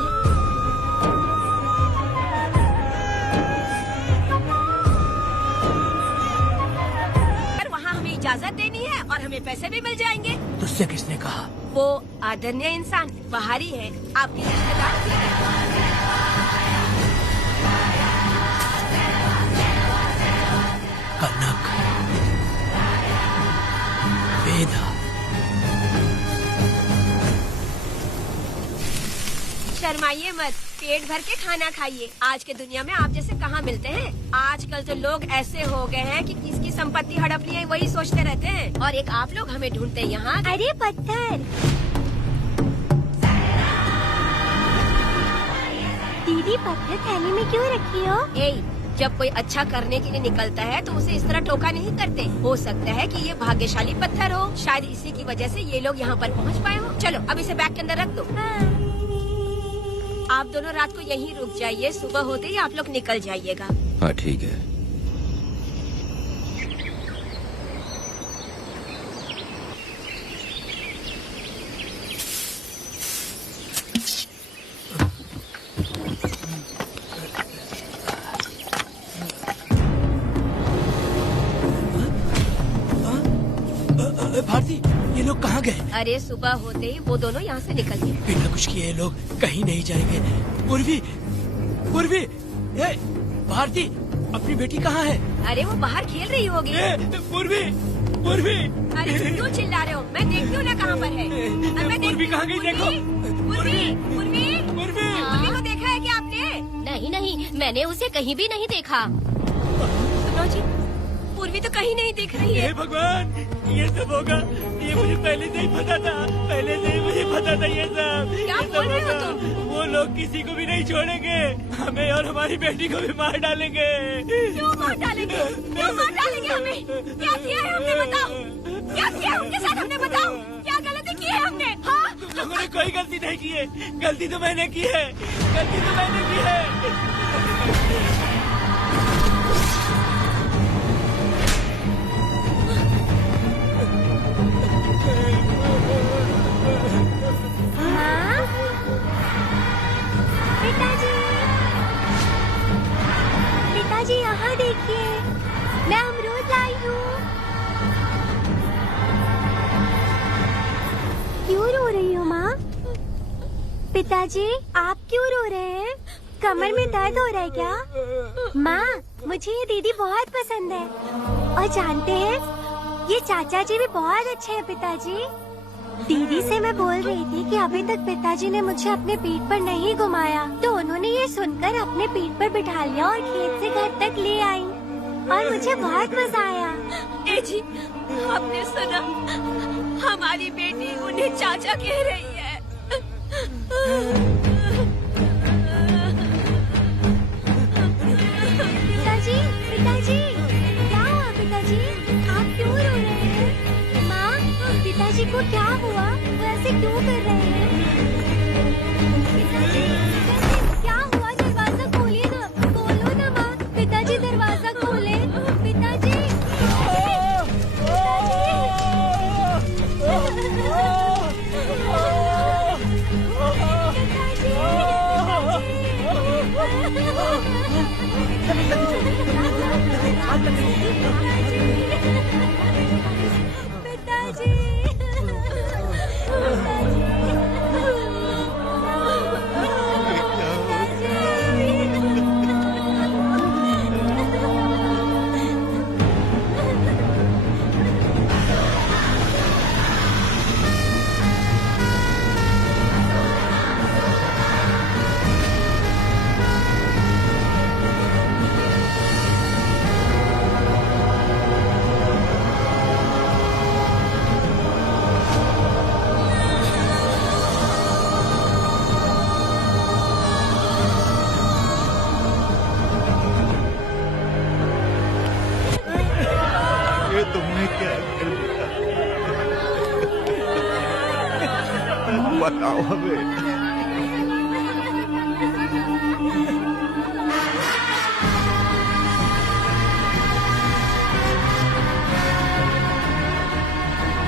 वहाँ हमें इजाजत देनी है और हमें पैसे भी मिल जाएंगे। तुझसे किसने कहा? वो आदरणीय इंसान बाहरी है, आपके रिश्तेदार भी है। कनक, वेदा, शर्माइए मत, पेट भर के खाना खाइए। आज के दुनिया में आप जैसे कहाँ मिलते हैं। आजकल तो लोग ऐसे हो गए हैं कि किसकी संपत्ति हड़प ली है वही सोचते रहते हैं, और एक आप लोग हमें ढूंढते हैं यहाँ। अरे पत्थर, दीदी पत्थर थैली में क्यों रखी हो? जब कोई अच्छा करने के लिए निकलता है तो उसे इस तरह टोका नहीं करते। हो सकता है कि ये भाग्यशाली पत्थर हो, शायद इसी की वजह से ये लोग यहाँ पर पहुँच पाए हो। चलो अब इसे बैग के अंदर रख दो। आप दोनों रात को यहीं रुक जाइए, सुबह होते ही आप लोग निकल जाइएगा। हाँ ठीक है। भारती, ये लोग कहाँ गए? अरे सुबह होते ही वो दोनों यहाँ से निकल गए। बिना कुछ किए ये लोग कहीं नहीं जाएंगे। पूर्वी, ए, भारती, अपनी बेटी कहाँ है? अरे वो बाहर खेल रही होगी। पूर्वी, अरे क्यों चिल्ला रहे हो? मैं देखती हूँ ना कहाँ पर है। पूर्वी कहाँ गई? देखो। पूर्वी को देखा है क्या आपने? नहीं, मैंने उसे कहीं भी नहीं देखा। सुनो जी, पूर्वी तो कहीं नहीं दिख रही है। हे भगवान, ये सब होगा, ये मुझे पहले से ही पता था। ये सब क्या बोल रहे हो तुम? वो लोग किसी को भी नहीं छोड़ेंगे, हमें और हमारी बेटी को भी मार डालेंगे। क्यों मार डालेंगे हमें? क्या किया है हमने, बताओ? क्या किया उनके साथ हमने, बताओ? क्या गलती की है हमने? हाँ? तुम लोगों ने कोई गलती नहीं की है। गलती तो मैंने की है। पिताजी यहाँ देखिए, मैं अमरूद लाई हूँ। क्यों रो रही हो माँ? पिताजी आप क्यों रो रहे हैं? कमर में दर्द हो रहा है क्या? माँ, मुझे ये दीदी बहुत पसंद है, और जानते हैं ये चाचा जी भी बहुत अच्छे हैं। पिताजी, दीदी से मैं बोल रही थी कि अभी तक पिताजी ने मुझे अपने पीठ पर नहीं घुमाया, तो उन्होंने ये सुनकर अपने पीठ पर बिठा लिया और खेत से घर तक ले आई, और मुझे बहुत मजा आया। ए जी, आपने सुना? हमारी बेटी उन्हें चाचा कह रही है। पिताजी, क्या हुआ पिताजी? आप क्यों रो रहे हैं? माँ, पिताजी को क्या हुआ? वो ऐसे क्यों कर रहे हैं? पिताजी, क्या हुआ? दरवाजा खोलिए ना, खोलो ना माँ। पिताजी दरवाजा खोले। पिताजी, पिताजी। बताओ हमें।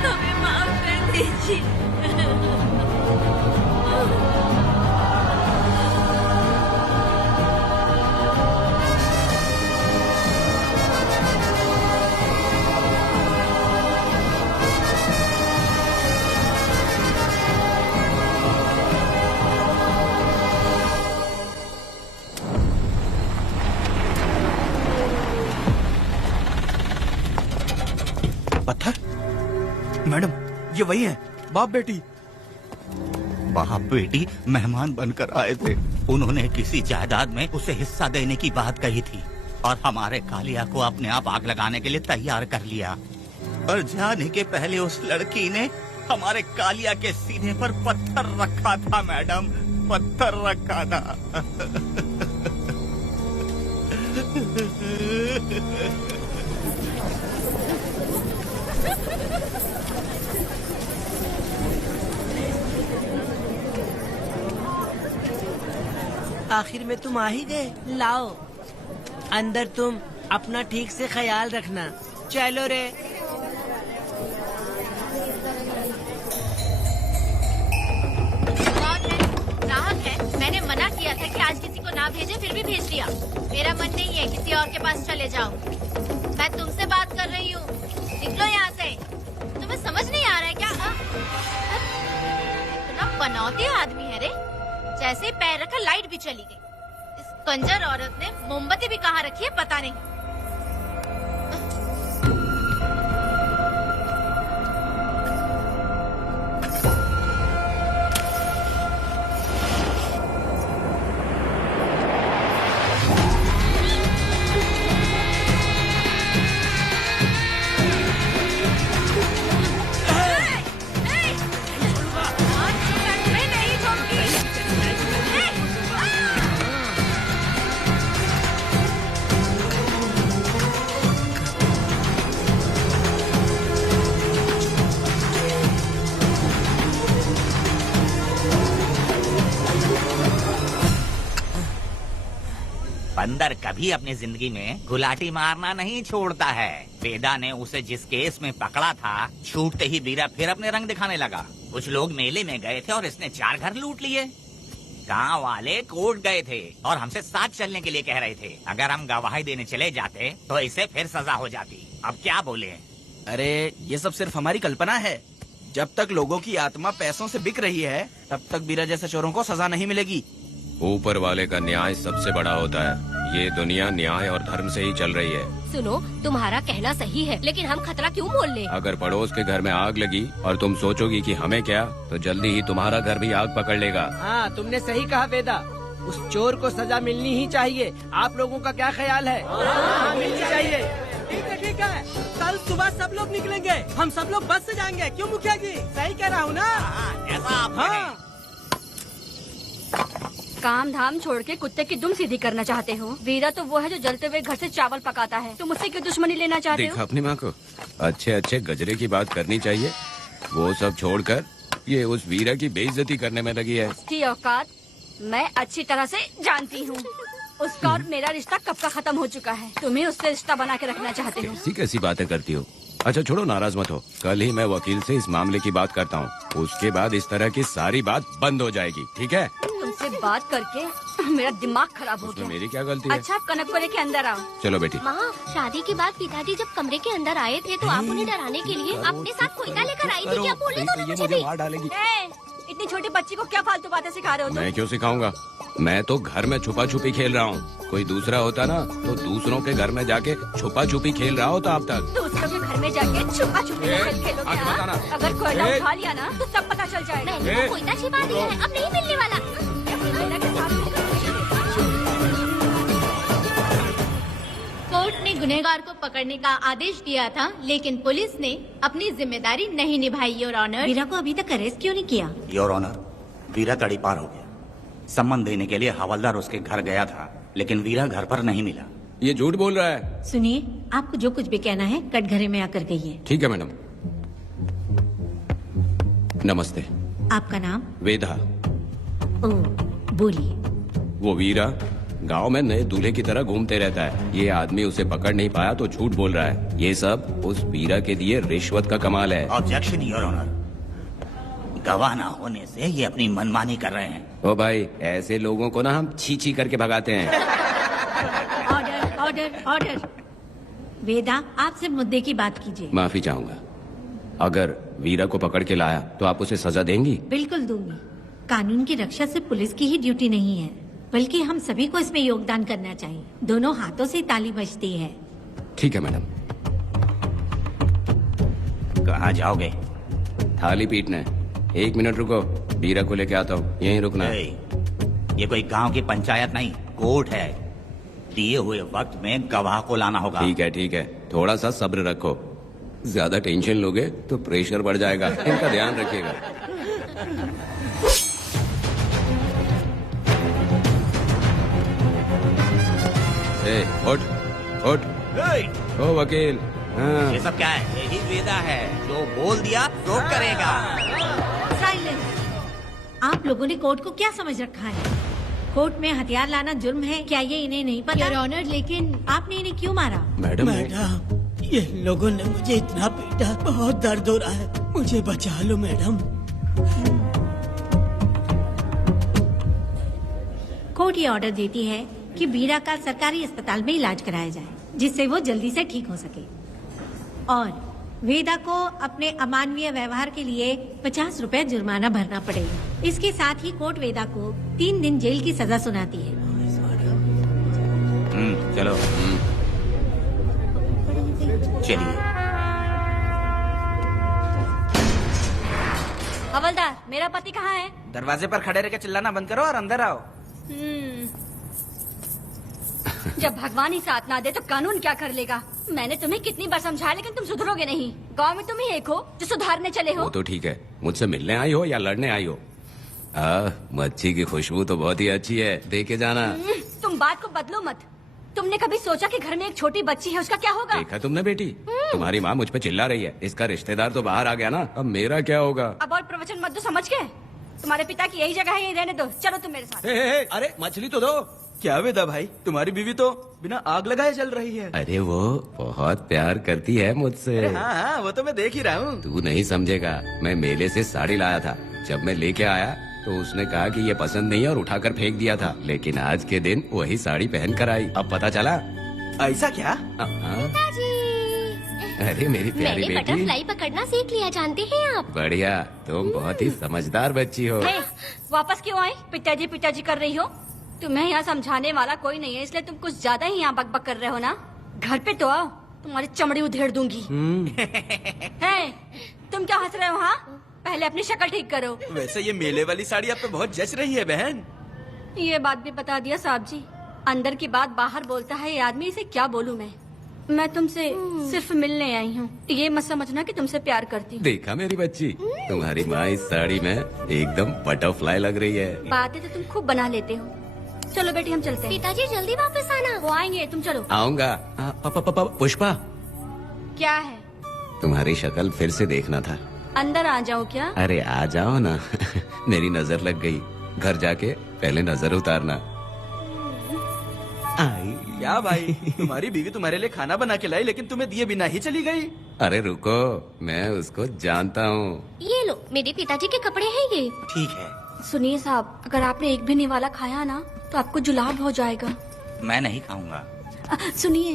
हमें माफ कर दीजिए। पत्थर? मैडम, ये वही है, बाप बेटी। बाप बेटी मेहमान बनकर आए थे। उन्होंने किसी जायदाद में उसे हिस्सा देने की बात कही थी और हमारे कालिया को अपने आप आग लगाने के लिए तैयार कर लिया। और जाने के पहले उस लड़की ने हमारे कालिया के सीने पर पत्थर रखा था मैडम, पत्थर रखा था। आखिर में तुम आ ही गए। लाओ अंदर, तुम अपना ठीक से ख्याल रखना। चलो रे। ग्राहक है, मैंने मना किया था कि आज किसी को ना भेजे, फिर भी भेज दिया। मेरा मन नहीं है किसी और के पास चले जाओ। मैं तुमसे बात कर रही हूँ, निकलो यहाँ से। तुम्हें समझ नहीं आ रहा है क्या? इतना बनौती आदमी है रे, जैसे पैर रखा लाइट भी चली गई। इस कंजर औरत ने मोमबत्ती भी कहाँ रखी है पता नहीं। बंदर कभी अपनी जिंदगी में गुलाटी मारना नहीं छोड़ता है। वेदा ने उसे जिस केस में पकड़ा था, छूटते ही वीरा फिर अपने रंग दिखाने लगा। कुछ लोग मेले में गए थे और इसने 4 घर लूट लिए। गांव वाले कोर्ट गए थे और हमसे साथ चलने के लिए कह रहे थे। अगर हम गवाही देने चले जाते तो इसे फिर सजा हो जाती। अब क्या बोले? अरे ये सब सिर्फ हमारी कल्पना है। जब तक लोगों की आत्मा पैसों से बिक रही है, तब तक वीरा जैसे चोरों को सजा नहीं मिलेगी। ऊपर वाले का न्याय सबसे बड़ा होता है। ये दुनिया न्याय और धर्म से ही चल रही है। सुनो, तुम्हारा कहना सही है, लेकिन हम खतरा क्यों मोल ले? अगर पड़ोस के घर में आग लगी और तुम सोचोगी कि हमें क्या, तो जल्दी ही तुम्हारा घर भी आग पकड़ लेगा। हाँ, तुमने सही कहा वेदा। उस चोर को सजा मिलनी ही चाहिए। आप लोगों का क्या ख्याल है? हाँ, मिलनी चाहिए। ठीक है। कल सुबह सब लोग निकलेंगे। हम सब लोग बस से जाएंगे। क्यों मुखिया जी? सही कह रहा हूँ ना? हाँ। काम धाम छोड़ के कुत्ते की दुम सीधी करना चाहते हो? वीरा तो वो है जो जलते हुए घर से चावल पकाता है। तुम उससे क्यों दुश्मनी लेना चाहते देखा हो? अपनी माँ को, अच्छे अच्छे गजरे की बात करनी चाहिए। वो सब छोड़कर ये उस वीरा की बेइज्जती करने में लगी है। उसकी औकात मैं अच्छी तरह से जानती हूँ। उसका और मेरा रिश्ता कब का खत्म हो चुका है। तुम्हें उससे रिश्ता बना के रखना चाहते हो। कैसी कैसी बातें करती हो। अच्छा छोड़ो, नाराज मत हो। कल ही मैं वकील से इस मामले की बात करता हूँ। उसके बाद इस तरह की सारी बात बंद हो जाएगी, ठीक है? तुमसे बात करके मेरा दिमाग खराब हो गया। मेरी क्या गलती है? अच्छा, कनक को लेके अंदर आओ। चलो बेटी। माँ, शादी के बाद पिताजी जब कमरे के अंदर आए थे तो आप उन्हें डराने के लिए अपने साथ कोयता लेकर आई थी। क्या बोले तो मुझे भी? मार डालेगी। इतनी छोटी बच्ची को क्या फालतू बातें सिखा रहे हो तुम? मैं क्यों सिखाऊंगा? मैं तो घर में छुपा छुपी खेल रहा हूँ। कोई दूसरा होता ना तो दूसरों के घर में जाके छुपा छुपी खेल रहा होता अब तक। दूसरों के घर में जाके छुपा छुपी खेलोगे? आगे बताना। अगर कोयला उठा लिया ना तो सब पता चल जाएगा। मैंने तो कोयता छिपा दिया है, अब नहीं मिलने वाला। कोर्ट ने गुनहगार को पकड़ने का आदेश दिया था, लेकिन पुलिस ने अपनी जिम्मेदारी नहीं निभाई। योर ऑनर, वीरा को अभी तक अरेस्ट क्यों नहीं किया? योर ऑनर, वीरा तड़ी पार हो गया। सम्मान देने के लिए हवलदार उसके घर गया था, लेकिन वीरा घर पर नहीं मिला। ये झूठ बोल रहा है। सुनिए, आपको जो कुछ भी कहना है कटघरे में आकर कहिए। ठीक है मैडम। नमस्ते। आपका नाम? वेदा। ओ, बोलिए। वो वीरा गांव में नए दूल्हे की तरह घूमते रहता है। ये आदमी उसे पकड़ नहीं पाया तो झूठ बोल रहा है। ये सब उस वीरा के दिए रिश्वत का कमाल है। ऑब्जेक्शन योर ऑनर, गवाह ना होने से ये अपनी मनमानी कर रहे हैं। ओ भाई, ऐसे लोगों को ना हम छी छी करके भगाते हैं। Order order order. वेदा, आपसे मुद्दे की बात कीजिए। माफी चाहूंगा। अगर वीरा को पकड़ के लाया तो आप उसे सजा देंगी? बिल्कुल दूंगी। कानून की रक्षा सिर्फ पुलिस की ही ड्यूटी नहीं है, बल्कि हम सभी को इसमें योगदान करना चाहिए। दोनों हाथों से ताली बजती है। ठीक है मैडम। कहाँ जाओगे? थाली पीटने। 1 मिनट रुको, वीरा को लेके आता हूँ। यहीं रुकना। ये कोई गांव की पंचायत नहीं, कोर्ट है। दिए हुए वक्त में गवाह को लाना होगा। ठीक है, थोड़ा सा सब्र रखो। ज्यादा टेंशन लोगे तो प्रेशर बढ़ जाएगा, इनका ध्यान रखिएगा। उठ। ओ वकील। हाँ। ये सब क्या है? यही वेदा है, जो बोल दिया तो करेगा। साइलेंस। आप लोगों ने कोर्ट को क्या समझ रखा है? कोर्ट में हथियार लाना जुर्म है, क्या ये इन्हें नहीं पता? योर ऑनर, लेकिन आपने इन्हें क्यों मारा? मैडम, ये लोगों ने मुझे इतना पीटा, बहुत दर्द हो रहा है, मुझे बचा लो मैडम। कोर्ट ये ऑर्डर देती है कि वीरा का सरकारी अस्पताल में इलाज कराया जाए, जिससे वो जल्दी से ठीक हो सके। और वेदा को अपने अमानवीय व्यवहार के लिए 50 रुपए जुर्माना भरना पड़ेगा। इसके साथ ही कोर्ट वेदा को 3 दिन जेल की सजा सुनाती है। चलो चलिए। हवलदार, मेरा पति कहाँ है? दरवाजे पर खड़े रह के चिल्लाना बंद करो और अंदर आओ। जब भगवान ही साथ ना दे तो कानून क्या कर लेगा? मैंने तुम्हें कितनी बार समझाया, लेकिन तुम सुधरोगे नहीं। गांव में तुम ही एक हो जो सुधारने चले हो। वो तो ठीक है, मुझसे मिलने आई हो या लड़ने आई हो? मच्छी की खुशबू तो बहुत ही अच्छी है, दे के जाना। तुम बात को बदलो मत। तुमने कभी सोचा कि घर में एक छोटी बच्ची है, उसका क्या होगा? देखा तुमने बेटी, तुम्हारी माँ मुझ पे चिल्ला रही है। इसका रिश्तेदार तो बाहर आ गया ना, अब मेरा क्या होगा? अब और प्रवचन मत दो, समझ गए? तुम्हारे पिता की यही जगह है, यही रहने दो। चलो तुम मेरे साथ। अरे मछली तो दो। क्या वेदा भाई, तुम्हारी बीवी तो बिना आग लगाए जल रही है। अरे वो बहुत प्यार करती है मुझसे। हाँ, वो तो मैं देख ही रहा हूँ। तू नहीं समझेगा, मैं मेले से साड़ी लाया था। जब मैं लेके आया तो उसने कहा कि ये पसंद नहीं है और उठाकर फेंक दिया था, लेकिन आज के दिन वही साड़ी पहन कर आई। अब पता चला। ऐसा क्या? अरे मेरी प्यारी मैंने बेटी, बटरफ्लाई पकड़ना सीख लिया, जानते हैं आप? बढ़िया, तुम बहुत ही समझदार बच्ची हो। वापस क्यों आई? पिताजी कर रही हो? तुम्हें यहाँ समझाने वाला कोई नहीं है, इसलिए तुम कुछ ज्यादा ही यहाँ बकबक कर रहे हो ना। घर पे तो आओ, तुम्हारी चमड़ी उधेड़ दूंगी। है, तुम क्या हंस रहे हो? हाँ, पहले अपनी शक्ल ठीक करो। वैसे ये मेले वाली साड़ी आप पे बहुत जच रही है बहन। ये बात भी बता दिया साहब जी। अंदर की बात बाहर बोलता है ये आदमी, इसे क्या बोलूं मैं तुमसे सिर्फ मिलने आई हूँ। ये मत समझना कि तुमसे प्यार करती हूँ। देखा मेरी बच्ची, तुम्हारी माँ इस साड़ी में एकदम बटरफ्लाई लग रही है। बातें तो तुम खूब बना लेते हो। चलो बेटी, हम चलते हैं। पिताजी जल्दी वापस आना। वो आएंगे, तुम चलो। आऊंगा। पुष्पा, क्या है? तुम्हारी शक्ल फिर से देखना था। अंदर आ जाओ क्या? अरे आ जाओ ना। मेरी नजर लग गई, घर जाके पहले नजर उतारना। क्या भाई, तुम्हारी बीवी तुम्हारे लिए खाना बना के लाई, लेकिन तुम्हें दिए बिना ही चली गई। अरे रुको, मैं उसको जानता हूँ। ये लो, मेरे पिताजी के कपड़े हैं ये। ठीक है। सुनिए साहब, अगर आपने एक भी निवाला खाया ना तो आपको जुलाब हो जाएगा। मैं नहीं खाऊंगा। सुनिए,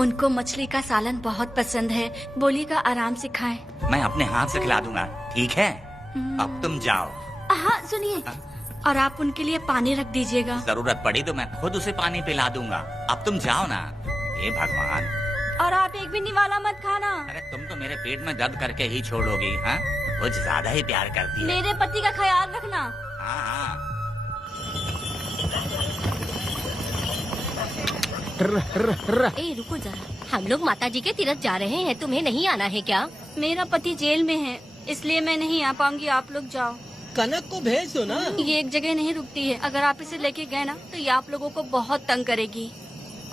उनको मछली का सालन बहुत पसंद है, बोलिएगा आराम से खाएं। मैं अपने हाथ से खिला दूंगा, ठीक है? अब तुम जाओ। हाँ सुनिए, और आप उनके लिए पानी रख दीजिएगा। जरूरत पड़ी तो मैं खुद उसे पानी पिला दूंगा। अब तुम जाओ ना। हे भगवान। और आप एक भी निवाला मत खाना। अरे तुम तो मेरे पेट में दर्द करके ही छोड़ोगी। हाँ, कुछ ज्यादा ही प्यार करती है। मेरे पति का ख्याल रखना। हाँ। ए रुको जरा, हम लोग माताजी के तीर्थ जा रहे हैं, तुम्हें नहीं आना है क्या? मेरा पति जेल में है, इसलिए मैं नहीं आ पाऊंगी। आप लोग जाओ। कनक को भेज दो ना। ये एक जगह नहीं रुकती है, अगर आप इसे लेके गए ना तो ये आप लोगों को बहुत तंग करेगी।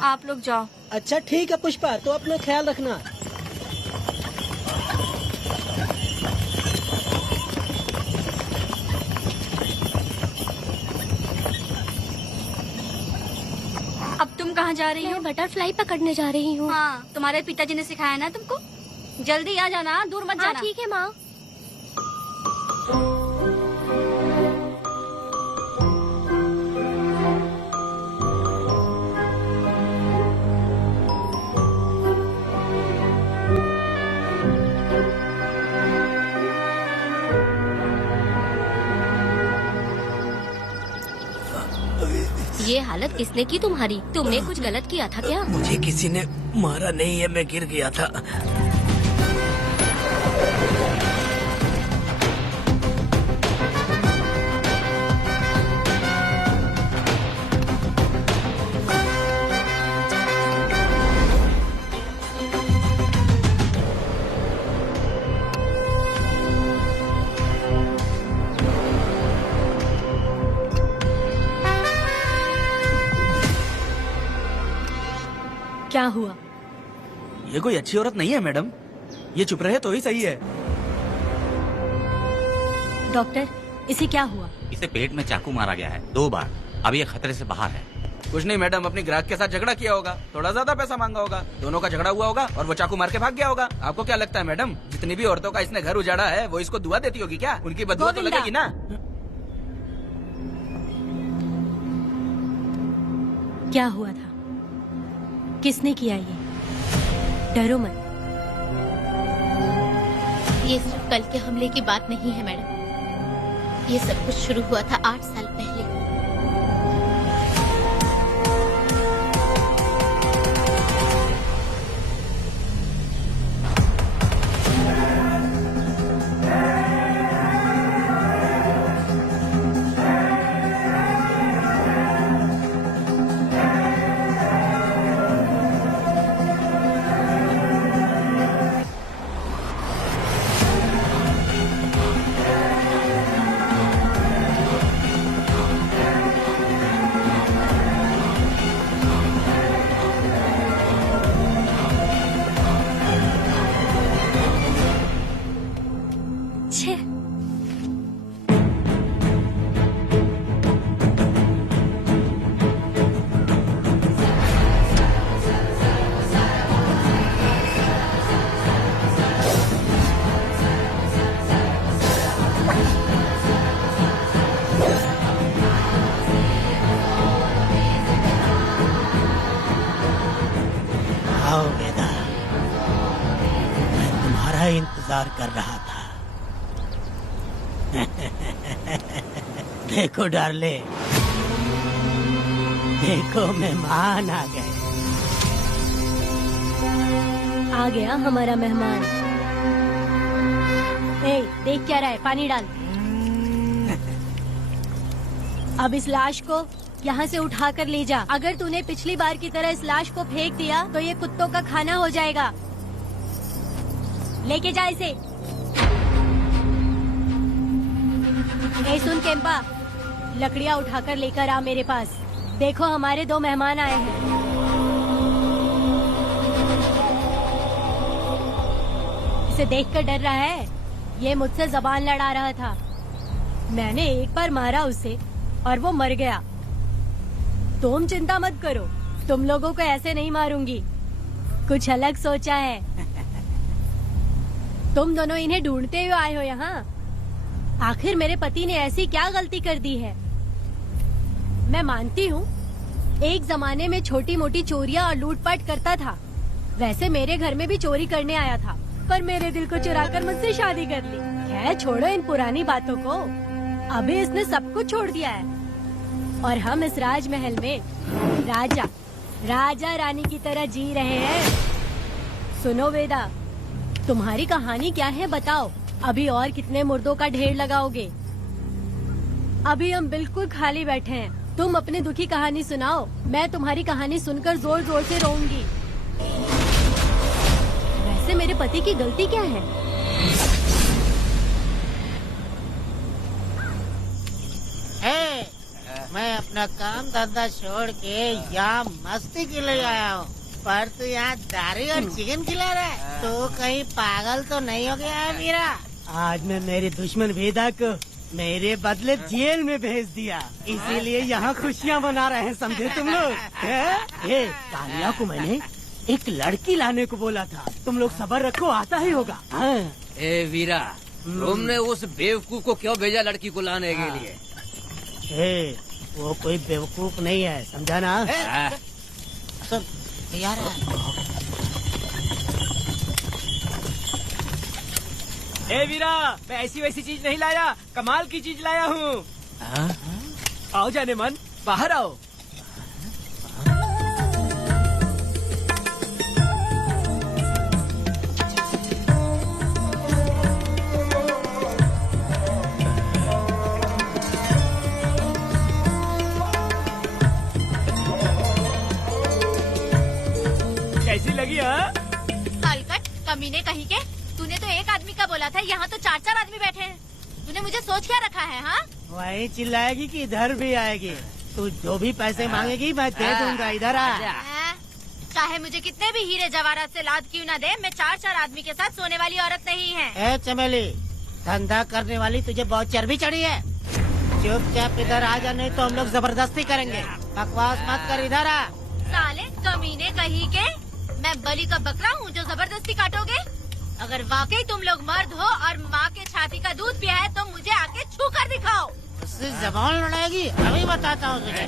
आप लोग जाओ। अच्छा ठीक है पुष्पा, तो अपना ख्याल रखना। कहाँ जा रही हो? मैं बटरफ्लाई पकड़ने जा रही हूँ। हाँ, तुम्हारे पिताजी ने सिखाया ना तुमको। जल्दी आ जाना, दूर मत जाना। ठीक है माँ। ये हालत किसने की तुम्हारी? तुमने कुछ गलत किया था क्या? मुझे किसी ने मारा नहीं है, मैं गिर गया था। क्या हुआ? ये कोई अच्छी औरत नहीं है मैडम, ये चुप रहे तो ही सही है। डॉक्टर, इसे क्या हुआ? इसे पेट में चाकू मारा गया है 2 बार। अब ये खतरे से बाहर है। कुछ नहीं मैडम, अपनी ग्राहक के साथ झगड़ा किया होगा, थोड़ा ज्यादा पैसा मांगा होगा, दोनों का झगड़ा हुआ होगा और वो चाकू मार के भाग गया होगा। आपको क्या लगता है मैडम, जितनी भी औरतों का इसने घर उजाड़ा है वो इसको दुआ देती होगी क्या? उनकी बदुआ तो लगेगी ना। क्या हुआ था? किसने किया ये? डरो मत। ये सिर्फ कल के हमले की बात नहीं है मैडम। ये सब कुछ शुरू हुआ था 8 साल पहले। आओ वेदा, मैं तुम्हारा इंतजार कर रहा था। देखो डार्ले, देखो मेहमान आ गए। आ गया हमारा मेहमान। ए, देख क्या रहा है? पानी डाल। अब इस लाश को यहाँ से उठा कर ले जा। अगर तूने पिछली बार की तरह इस लाश को फेंक दिया तो ये कुत्तों का खाना हो जाएगा। लेके जा इसे। ए सुन केम्पा, लकड़ियाँ उठाकर लेकर आ मेरे पास। देखो हमारे 2 मेहमान आए हैं। इसे देखकर डर रहा है? ये मुझसे जबान लड़ा रहा था। मैंने एक बार मारा उसे और वो मर गया। तुम चिंता मत करो, तुम लोगों को ऐसे नहीं मारूंगी। कुछ अलग सोचा है। तुम दोनों इन्हें ढूंढते हुए आए हो यहाँ। आखिर मेरे पति ने ऐसी क्या गलती कर दी है? मैं मानती हूँ एक जमाने में छोटी मोटी चोरियाँ और लूटपाट करता था। वैसे मेरे घर में भी चोरी करने आया था, पर मेरे दिल को चुराकर मुझसे शादी कर ली। खैर छोड़ो इन पुरानी बातों को। अभी इसने सब कुछ छोड़ दिया है और हम इस राजमहल में राजा रानी की तरह जी रहे हैं। सुनो वेदा, तुम्हारी कहानी क्या है बताओ? अभी और कितने मुर्दों का ढेर लगाओगे? अभी हम बिल्कुल खाली बैठे हैं। तुम अपनी दुखी कहानी सुनाओ, मैं तुम्हारी कहानी सुनकर जोर जोर से रोऊंगी। वैसे मेरे पति की गलती क्या है? मैं अपना काम धंधा छोड़ के यहाँ मस्ती के लिए आया हूँ, पर तू यहाँ दारू और चिकन खिला रहा है। तो कहीं पागल तो नहीं हो गया है मीरा? आज मैं मेरी दुश्मन वेदा को मेरे बदले जेल में भेज दिया, इसीलिए यहाँ खुशियाँ मना रहे हैं, समझे तुम लोग? ये कालिया को मैंने एक लड़की लाने को बोला था, तुम लोग सब्र रखो, आता ही होगा। ए वीरा, तुमने उस बेवकूफ को क्यों भेजा लड़की को लाने के लिए? वो कोई बेवकूफ नहीं है, समझा ना? यार ए वीरा, मैं ऐसी वैसी चीज नहीं लाया, कमाल की चीज लाया हूँ। आओ जाने मन, बाहर आओ। कैसी लगी? हलकट कमीने कहीं के, तूने तो एक आदमी का बोला था, यहाँ तो 4-4 आदमी बैठे हैं। तूने मुझे सोच क्या रखा है? हाँ, वही चिल्लाएगी कि इधर भी आएगी? तू जो भी पैसे मांगेगी मैं दे दूंगा, इधर आ। चाहे मुझे कितने भी हीरे जवाहरात से लाद क्यों न दे, मैं 4-4 आदमी के साथ सोने वाली औरत नहीं है। ए चमेली, धंधा करने वाली तुझे बहुत चर्बी चढ़ी है। चुपचाप इधर आ जा, नहीं तो हम लोग जबरदस्ती करेंगे। बकवास मत कर, इधर आ। साले कमीने कहीं के, मैं बलि का बकरा हूँ जो जबरदस्ती काटोगे? अगर वाकई तुम लोग मर्द हो और माँ के छाती का दूध पिया है तो मुझे आके छू कर दिखाओ। उससे जबान लड़ाएगी, अभी बताता हूँ तुझे।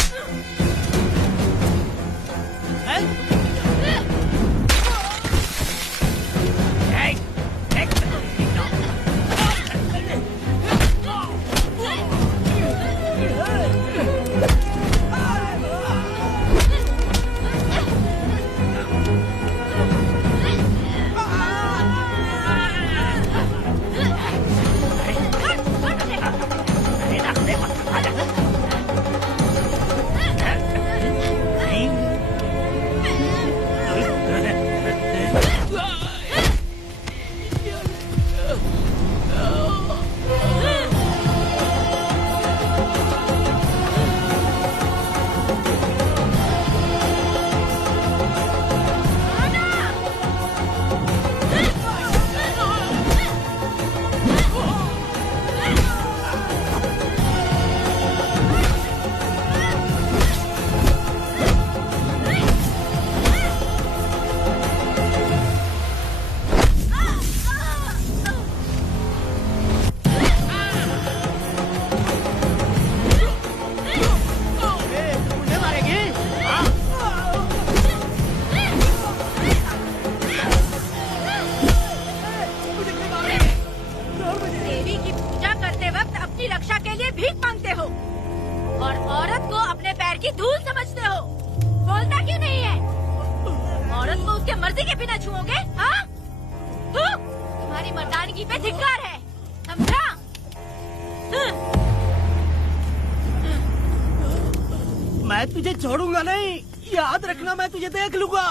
मैं तुझे छोड़ूंगा नहीं, याद रखना, मैं तुझे देख लूंगा,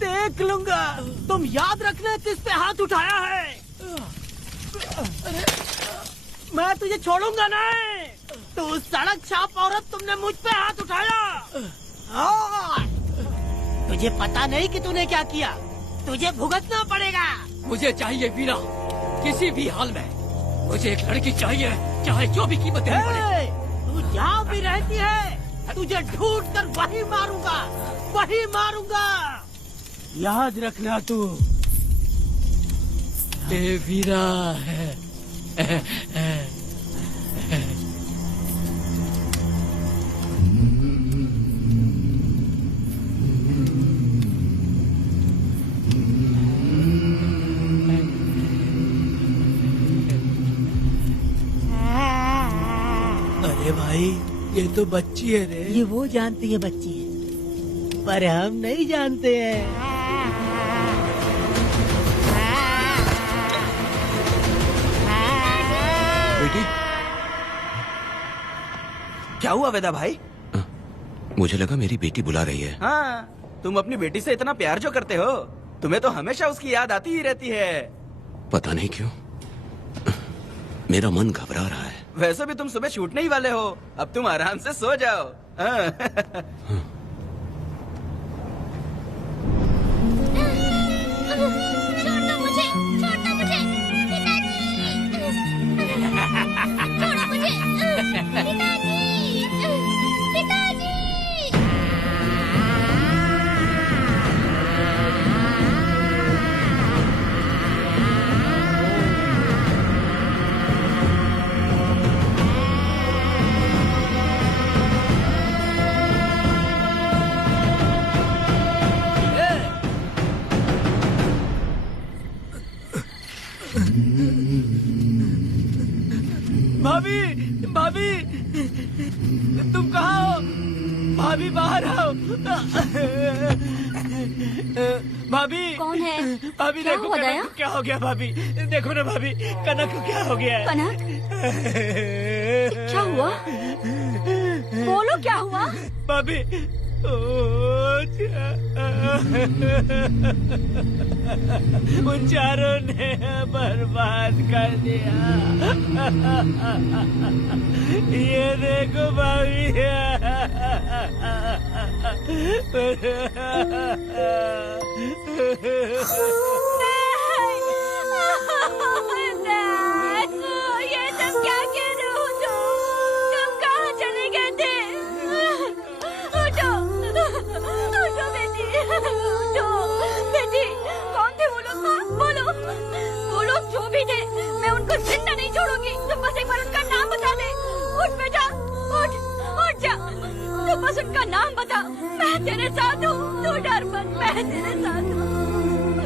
देख लूंगा। तुम याद रखना किस पे हाथ उठाया है। मैं तुझे छोड़ूंगा नहीं। तू सड़क छाप औरत, तुमने मुझ पे हाथ उठाया। तुझे पता नहीं कि तूने क्या किया, तुझे भुगतना पड़ेगा। मुझे चाहिए वीरा, किसी भी हाल में मुझे एक लड़की चाहिए, चाहे जो भी कीमत देनी पड़े। तू जहाँ भी रहती है तुझे ढूंढ कर वही मारूंगा, वही मारूंगा। याद रखना तू। वीरा है। अरे भाई, ये तो बच्ची है रे। ये वो जानती है बच्ची है, पर हम नहीं जानते हैं। बेटी, क्या हुआ वेदा भाई? मुझे लगा मेरी बेटी बुला रही है। हाँ, तुम अपनी बेटी से इतना प्यार जो करते हो, तुम्हें तो हमेशा उसकी याद आती ही रहती है। पता नहीं क्यों मेरा मन घबरा रहा है। वैसे भी तुम सुबह छूटने ही वाले हो, अब तुम आराम से सो जाओ। हाँ। छोड़ दो मुझे, छोड़ दो मुझे, पिताजी। छोड़ भाभी, भाभी, तुम कहाँ हो? भाभी बाहर आओ। भाभी कौन है? भाभी क्या देखो हुआ कनक दया? को क्या हो गया भाभी, देखो ना भाभी कनक को क्या हो गया है। कनक क्या हुआ? बोलो क्या हुआ? भाभी उन चारों ने बर्बाद कर दिया। ये देखो भाभी। ये सब क्या कह रहे हो तुम कहाँ चले गए थे? उठो उठो बेटी, उठो बेटी। कौन थे वो लोग? बोलो, वो लोग जो भी थे मैं उनको जिंदा नहीं छोड़ूंगी। तुम बस एक बार उनका नाम बता दे। उठ बेटा, उठ उठ जा। तू बस उनका नाम बता, मैं तेरे साथ हूँ। तू डर मत, मैं तेरे साथ हूँ।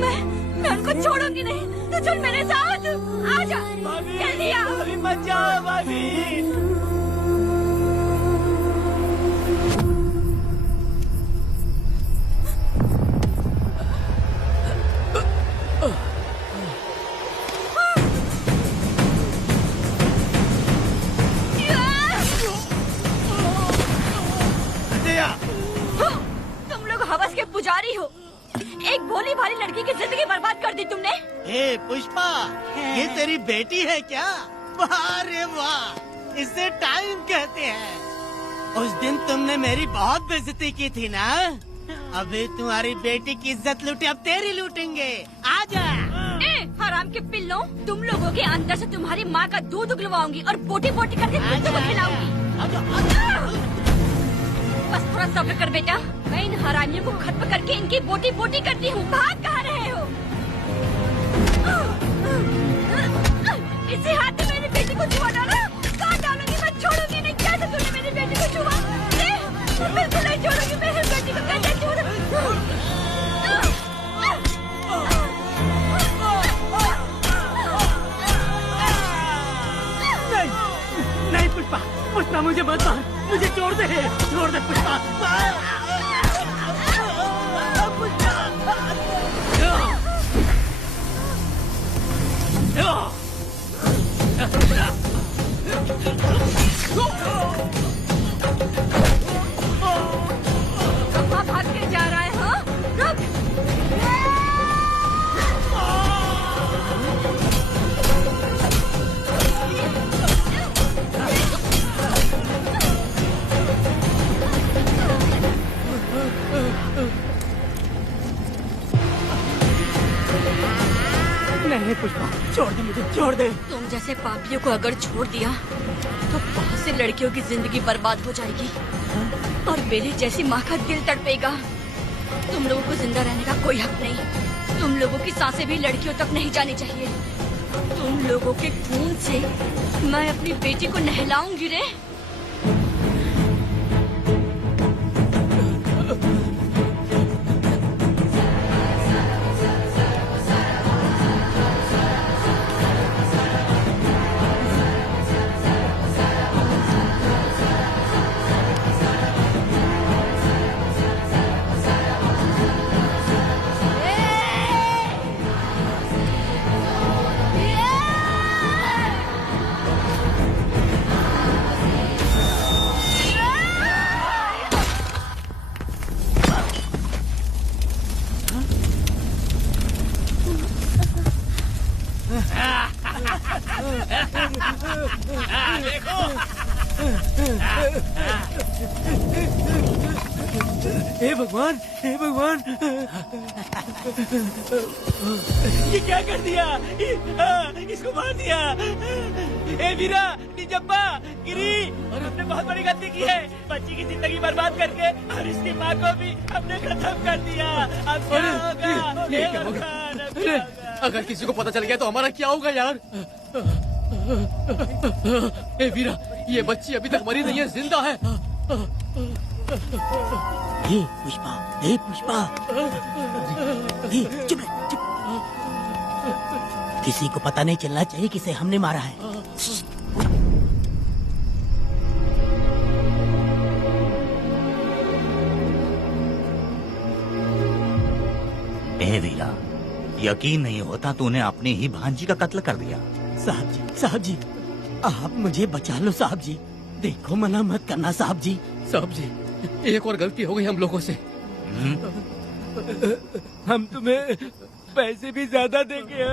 मैं उनको छोड़ूंगी नहीं। तू चल मेरे साथ, आजा जल्दी आ। भाभी मत जाओ भाभी। तुम लोग हवस के पुजारी हो। एक भोली भाली लड़की की जिंदगी बर्बाद कर दी तुमने। ए पुष्पा, ये तेरी बेटी है क्या? वाह रे वाह, इसे टाइम कहते हैं। उस दिन तुमने मेरी बहुत बेइज्जती की थी ना? अभी तुम्हारी बेटी की इज्जत लूटी, अब तेरी लूटेंगे। आजा। हराम के पिल्लों, तुम लोगों के अंदर से तुम्हारी माँ का दूध उगलवाऊंगी और बोटी बोटी करके तुमको खिलाऊंगी। बस थोड़ा सब्र कर बेटा, मैं इन हरामियों को खत्म करके इनकी बोटी बोटी करती हूँ। भाग कहाँ रहे हो? इसी हाथ में मेरी बेटी को छुआ डाला। कहाँ डालूंगी, मैं छोड़ूंगी नहीं। कैसे तूने मेरी बेटी को छुआ? बिल्कुल नहीं छोड़ूंगी मेरी बेटी को। कैसे नहीं पुष्पा, पुष्पा मुझे मत मार, मुझे छोड़ दे पुष्पा। कहाँ भाग के जा रहा है? हाँ रुक। नहीं पुष्पा, छोड़ दे मुझे, छोड़ दे। तुम जैसे पापियों को अगर छोड़ दिया तो बहुत सी लड़कियों की जिंदगी बर्बाद हो जाएगी और मेरी जैसी माँ का दिल तड़पेगा। तुम लोगों को जिंदा रहने का कोई हक नहीं। तुम लोगों की सांसें भी लड़कियों तक नहीं जानी चाहिए। तुम लोगों के खून से मैं अपनी बेटी को नहलाऊंगी रे। हे भगवान, हे भगवान, ये क्या कर दिया? इसको मार दिया। हे वीरा, निजप्पा, गिरी, हमने बहुत बड़ी गलती की है। बच्ची की जिंदगी बर्बाद करके और इसकी माँ को भी हमने खत्म कर दिया। अब क्या होगा? ये क्या होगा? अरे, अगर किसी को पता चल गया तो हमारा क्या होगा यार? ए वीरा, ये बच्ची अभी तक मरी नहीं है, जिंदा है। हे पुष्पा, हे पुष्पा, हे चुप रह, चुप। किसी को पता नहीं चलना चाहिए किसे हमने मारा है। ए वीरा, यकीन नहीं होता तूने अपनी ही भांजी का कत्ल कर दिया। साहब जी आप मुझे बचा लो साहब जी। देखो मना मत करना साहब जी। साहब जी एक और गलती हो गई हम लोगों से। हम तुम्हें पैसे भी ज्यादा देंगे।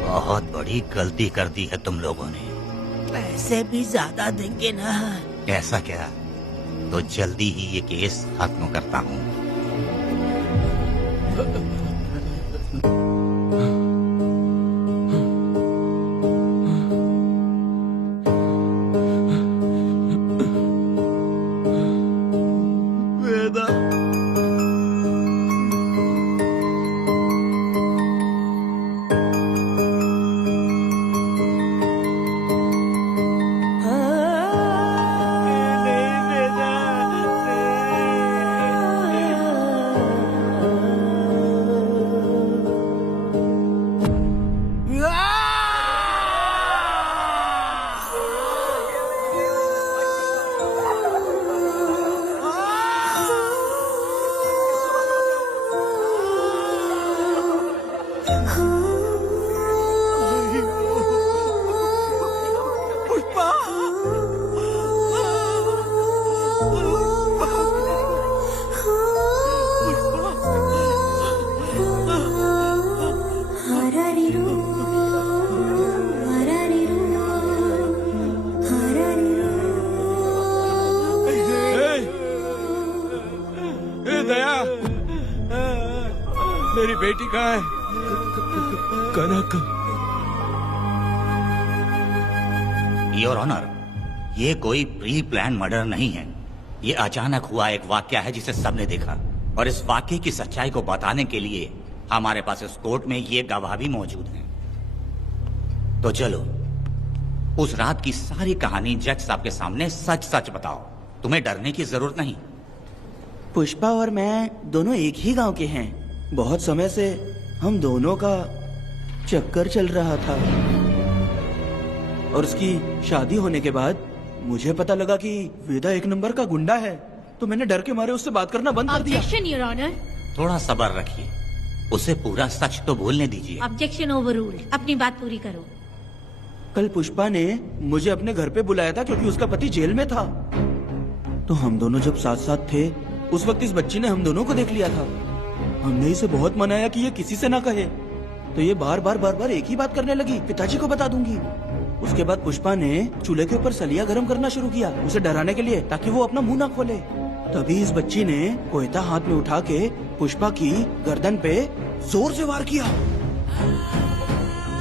बहुत बड़ी गलती कर दी है तुम लोगों ने। पैसे भी ज्यादा देंगे ना? ऐसा क्या? तो जल्दी ही ये केस खत्म करता हूँ। मेरी बेटी कहाँ है? कनक। योर ऑनर, ये कोई प्री प्लान मर्डर नहीं है। ये अचानक हुआ एक वाकया है जिसे सबने देखा, और इस वाकये की सच्चाई को बताने के लिए हमारे पास इस कोर्ट में ये गवाह भी मौजूद हैं। तो चलो उस रात की सारी कहानी जज साहब के सामने सच सच बताओ। तुम्हें डरने की जरूरत नहीं। पुष्पा और मैं दोनों एक ही गांव के हैं। बहुत समय से हम दोनों का चक्कर चल रहा था, और उसकी शादी होने के बाद मुझे पता लगा कि वेदा एक नंबर का गुंडा है, तो मैंने डर के मारे उससे बात करना बंद कर दिया। Objection your honour. थोड़ा सब्र रखिए, उसे पूरा सच तो बोलने दीजिए। Objection overruled. अपनी बात पूरी करो। कल पुष्पा ने मुझे अपने घर पे बुलाया था क्योंकि उसका पति जेल में था। तो हम दोनों जब साथ साथ थे उस वक्त इस बच्ची ने हम दोनों को देख लिया था। हमने इसे बहुत मनाया कि ये किसी से ना कहे, तो ये बार बार एक ही बात करने लगी, पिताजी को बता दूंगी। उसके बाद पुष्पा ने चूल्हे के ऊपर सलिया गरम करना शुरू किया, उसे डराने के लिए, ताकि वो अपना मुंह ना खोले। तभी इस बच्ची ने कोयता हाथ में उठा के पुष्पा की गर्दन पे जोर से वार किया।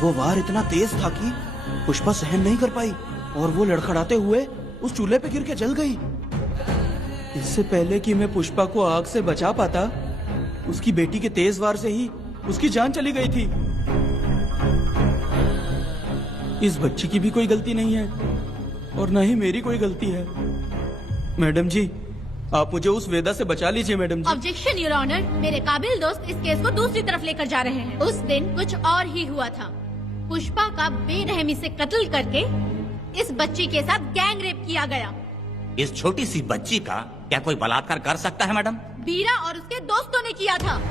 वो वार इतना तेज था कि पुष्पा सहन नहीं कर पाई, और वो लड़खड़ाते हुए उस चूल्हे पे गिर के जल गई। इससे पहले कि मैं पुष्पा को आग से बचा पाता, उसकी बेटी के तेज वार से ही उसकी जान चली गई थी। इस बच्ची की भी कोई गलती नहीं है, और न ही मेरी कोई गलती है। मैडम जी, आप मुझे उस वेदा से बचा लीजिए madam ji. Objection your honour. मेरे काबिल दोस्त इस केस को दूसरी तरफ लेकर जा रहे हैं। उस दिन कुछ और ही हुआ था। पुष्पा का बेरहमी से कत्ल करके इस बच्ची के साथ गैंग रेप किया गया। इस छोटी सी बच्ची का क्या कोई बलात्कार कर सकता है मैडम? बीरा और उसके दोस्तों ने किया था।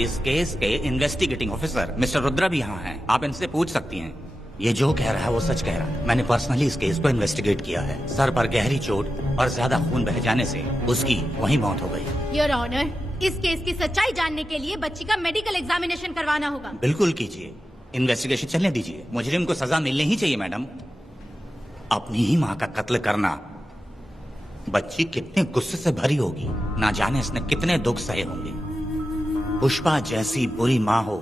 इस केस के इन्वेस्टिगेटिंग ऑफिसर मिस्टर रुद्रा भी यहाँ हैं। आप इनसे पूछ सकती हैं। ये जो कह रहा है वो सच कह रहा है। मैंने पर्सनली इस केस को इन्वेस्टिगेट किया है। सर पर गहरी चोट और ज्यादा खून बह जाने से उसकी वहीं मौत हो गई। योर ऑनर, इस केस की सच्चाई जानने के लिए बच्ची का मेडिकल एग्जामिनेशन करवाना होगा। बिल्कुल कीजिए, इन्वेस्टिगेशन चलने दीजिए। मुजरिम को सजा मिलनी ही चाहिए मैडम। अपनी ही माँ का कत्ल करना, बच्ची कितने गुस्से से भरी होगी, ना जाने इसने कितने दुख सहे होंगे। पुष्पा जैसी बुरी माँ हो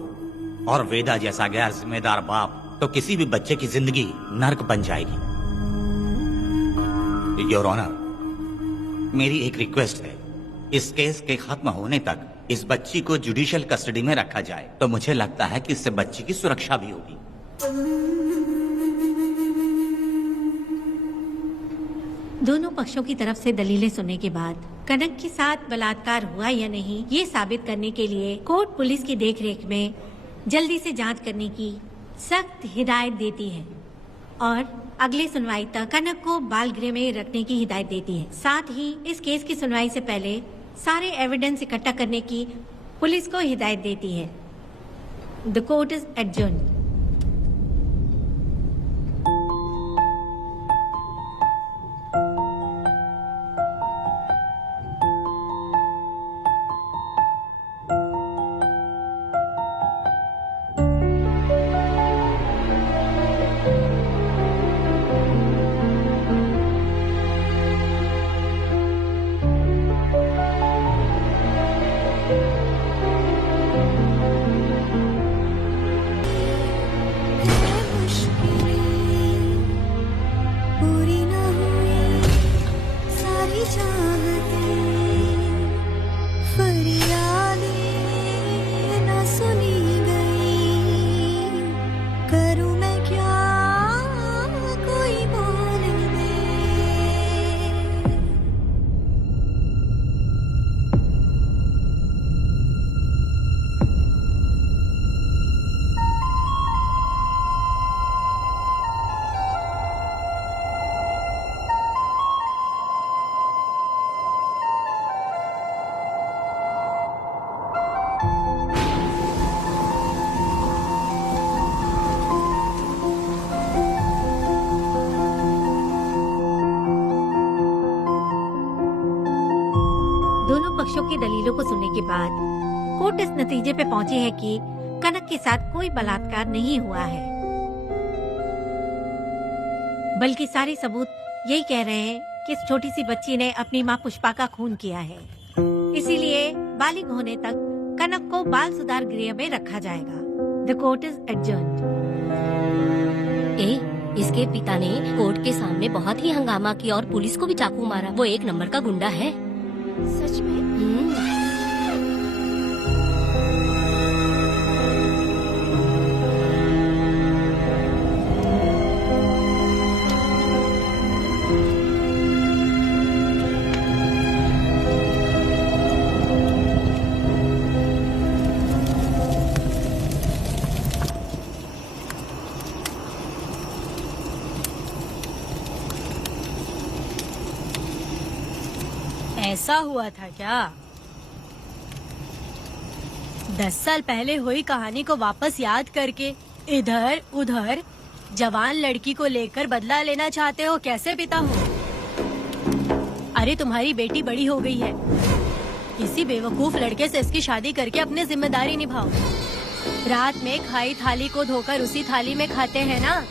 और वेदा जैसा गैर जिम्मेदार बाप, तो किसी भी बच्चे की जिंदगी नर्क बन जाएगी। योर ऑनर, मेरी एक रिक्वेस्ट है, इस केस के खत्म होने तक इस बच्ची को जुडिशियल कस्टडी में रखा जाए, तो मुझे लगता है कि इससे बच्ची की सुरक्षा भी होगी। दोनों पक्षों की तरफ से दलीलें सुनने के बाद कनक के साथ बलात्कार हुआ या नहीं ये साबित करने के लिए कोर्ट पुलिस की देखरेख में जल्दी से जांच करने की सख्त हिदायत देती है और अगली सुनवाई तक कनक को बाल गृह में रखने की हिदायत देती है। साथ ही इस केस की सुनवाई से पहले सारे एविडेंस इकट्ठा करने की पुलिस को हिदायत देती है। The court is adjourned. पक्षों की दलीलों को सुनने के बाद कोर्ट इस नतीजे पे पहुंची है कि कनक के साथ कोई बलात्कार नहीं हुआ है, बल्कि सारे सबूत यही कह रहे हैं कि इस छोटी सी बच्ची ने अपनी मां पुष्पा का खून किया है। इसीलिए बालिग होने तक कनक को बाल सुधार गृह में रखा जाएगा। The court is adjourned. इसके पिता ने कोर्ट के सामने बहुत ही हंगामा किया और पुलिस को भी चाकू मारा। वो एक नंबर का गुंडा है। सच में? ऐसा हुआ था क्या? 10 साल पहले हुई कहानी को वापस याद करके इधर उधर जवान लड़की को लेकर बदला लेना चाहते हो? कैसे पिता हो? अरे तुम्हारी बेटी बड़ी हो गई है, किसी बेवकूफ लड़के से इसकी शादी करके अपनी जिम्मेदारी निभाओ। रात में खाई थाली को धोकर उसी थाली में खाते हैं ना,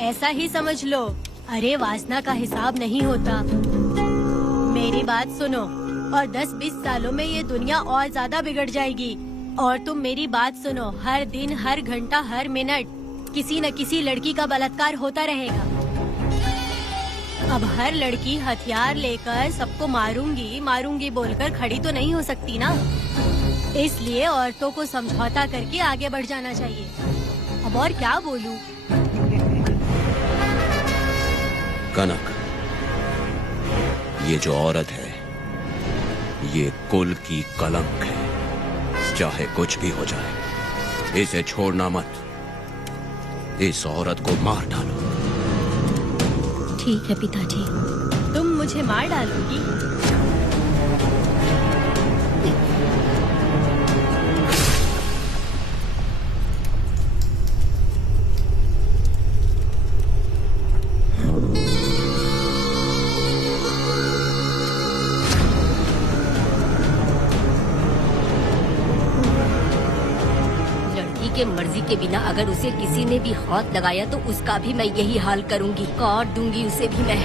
ऐसा ही समझ लो। अरे वासना का हिसाब नहीं होता। मेरी बात सुनो, और 10-20 सालों में ये दुनिया और ज्यादा बिगड़ जाएगी। और तुम मेरी बात सुनो, हर दिन, हर घंटा, हर मिनट किसी न किसी लड़की का बलात्कार होता रहेगा। अब हर लड़की हथियार लेकर सबको मारूंगी मारूंगी बोलकर खड़ी तो नहीं हो सकती ना। इसलिए औरतों को समझौता करके आगे बढ़ जाना चाहिए। अब और क्या बोलूं? कनक, ये जो औरत है ये कुल की कलंक है। चाहे कुछ भी हो जाए, इसे छोड़ना मत। इस औरत को मार डालो। ठीक है पिताजी। तुम मुझे मार डालोगी? के मर्जी के बिना अगर उसे किसी ने भी हाथ लगाया तो उसका भी मैं यही हाल करूंगी। काट दूंगी उसे भी मैं।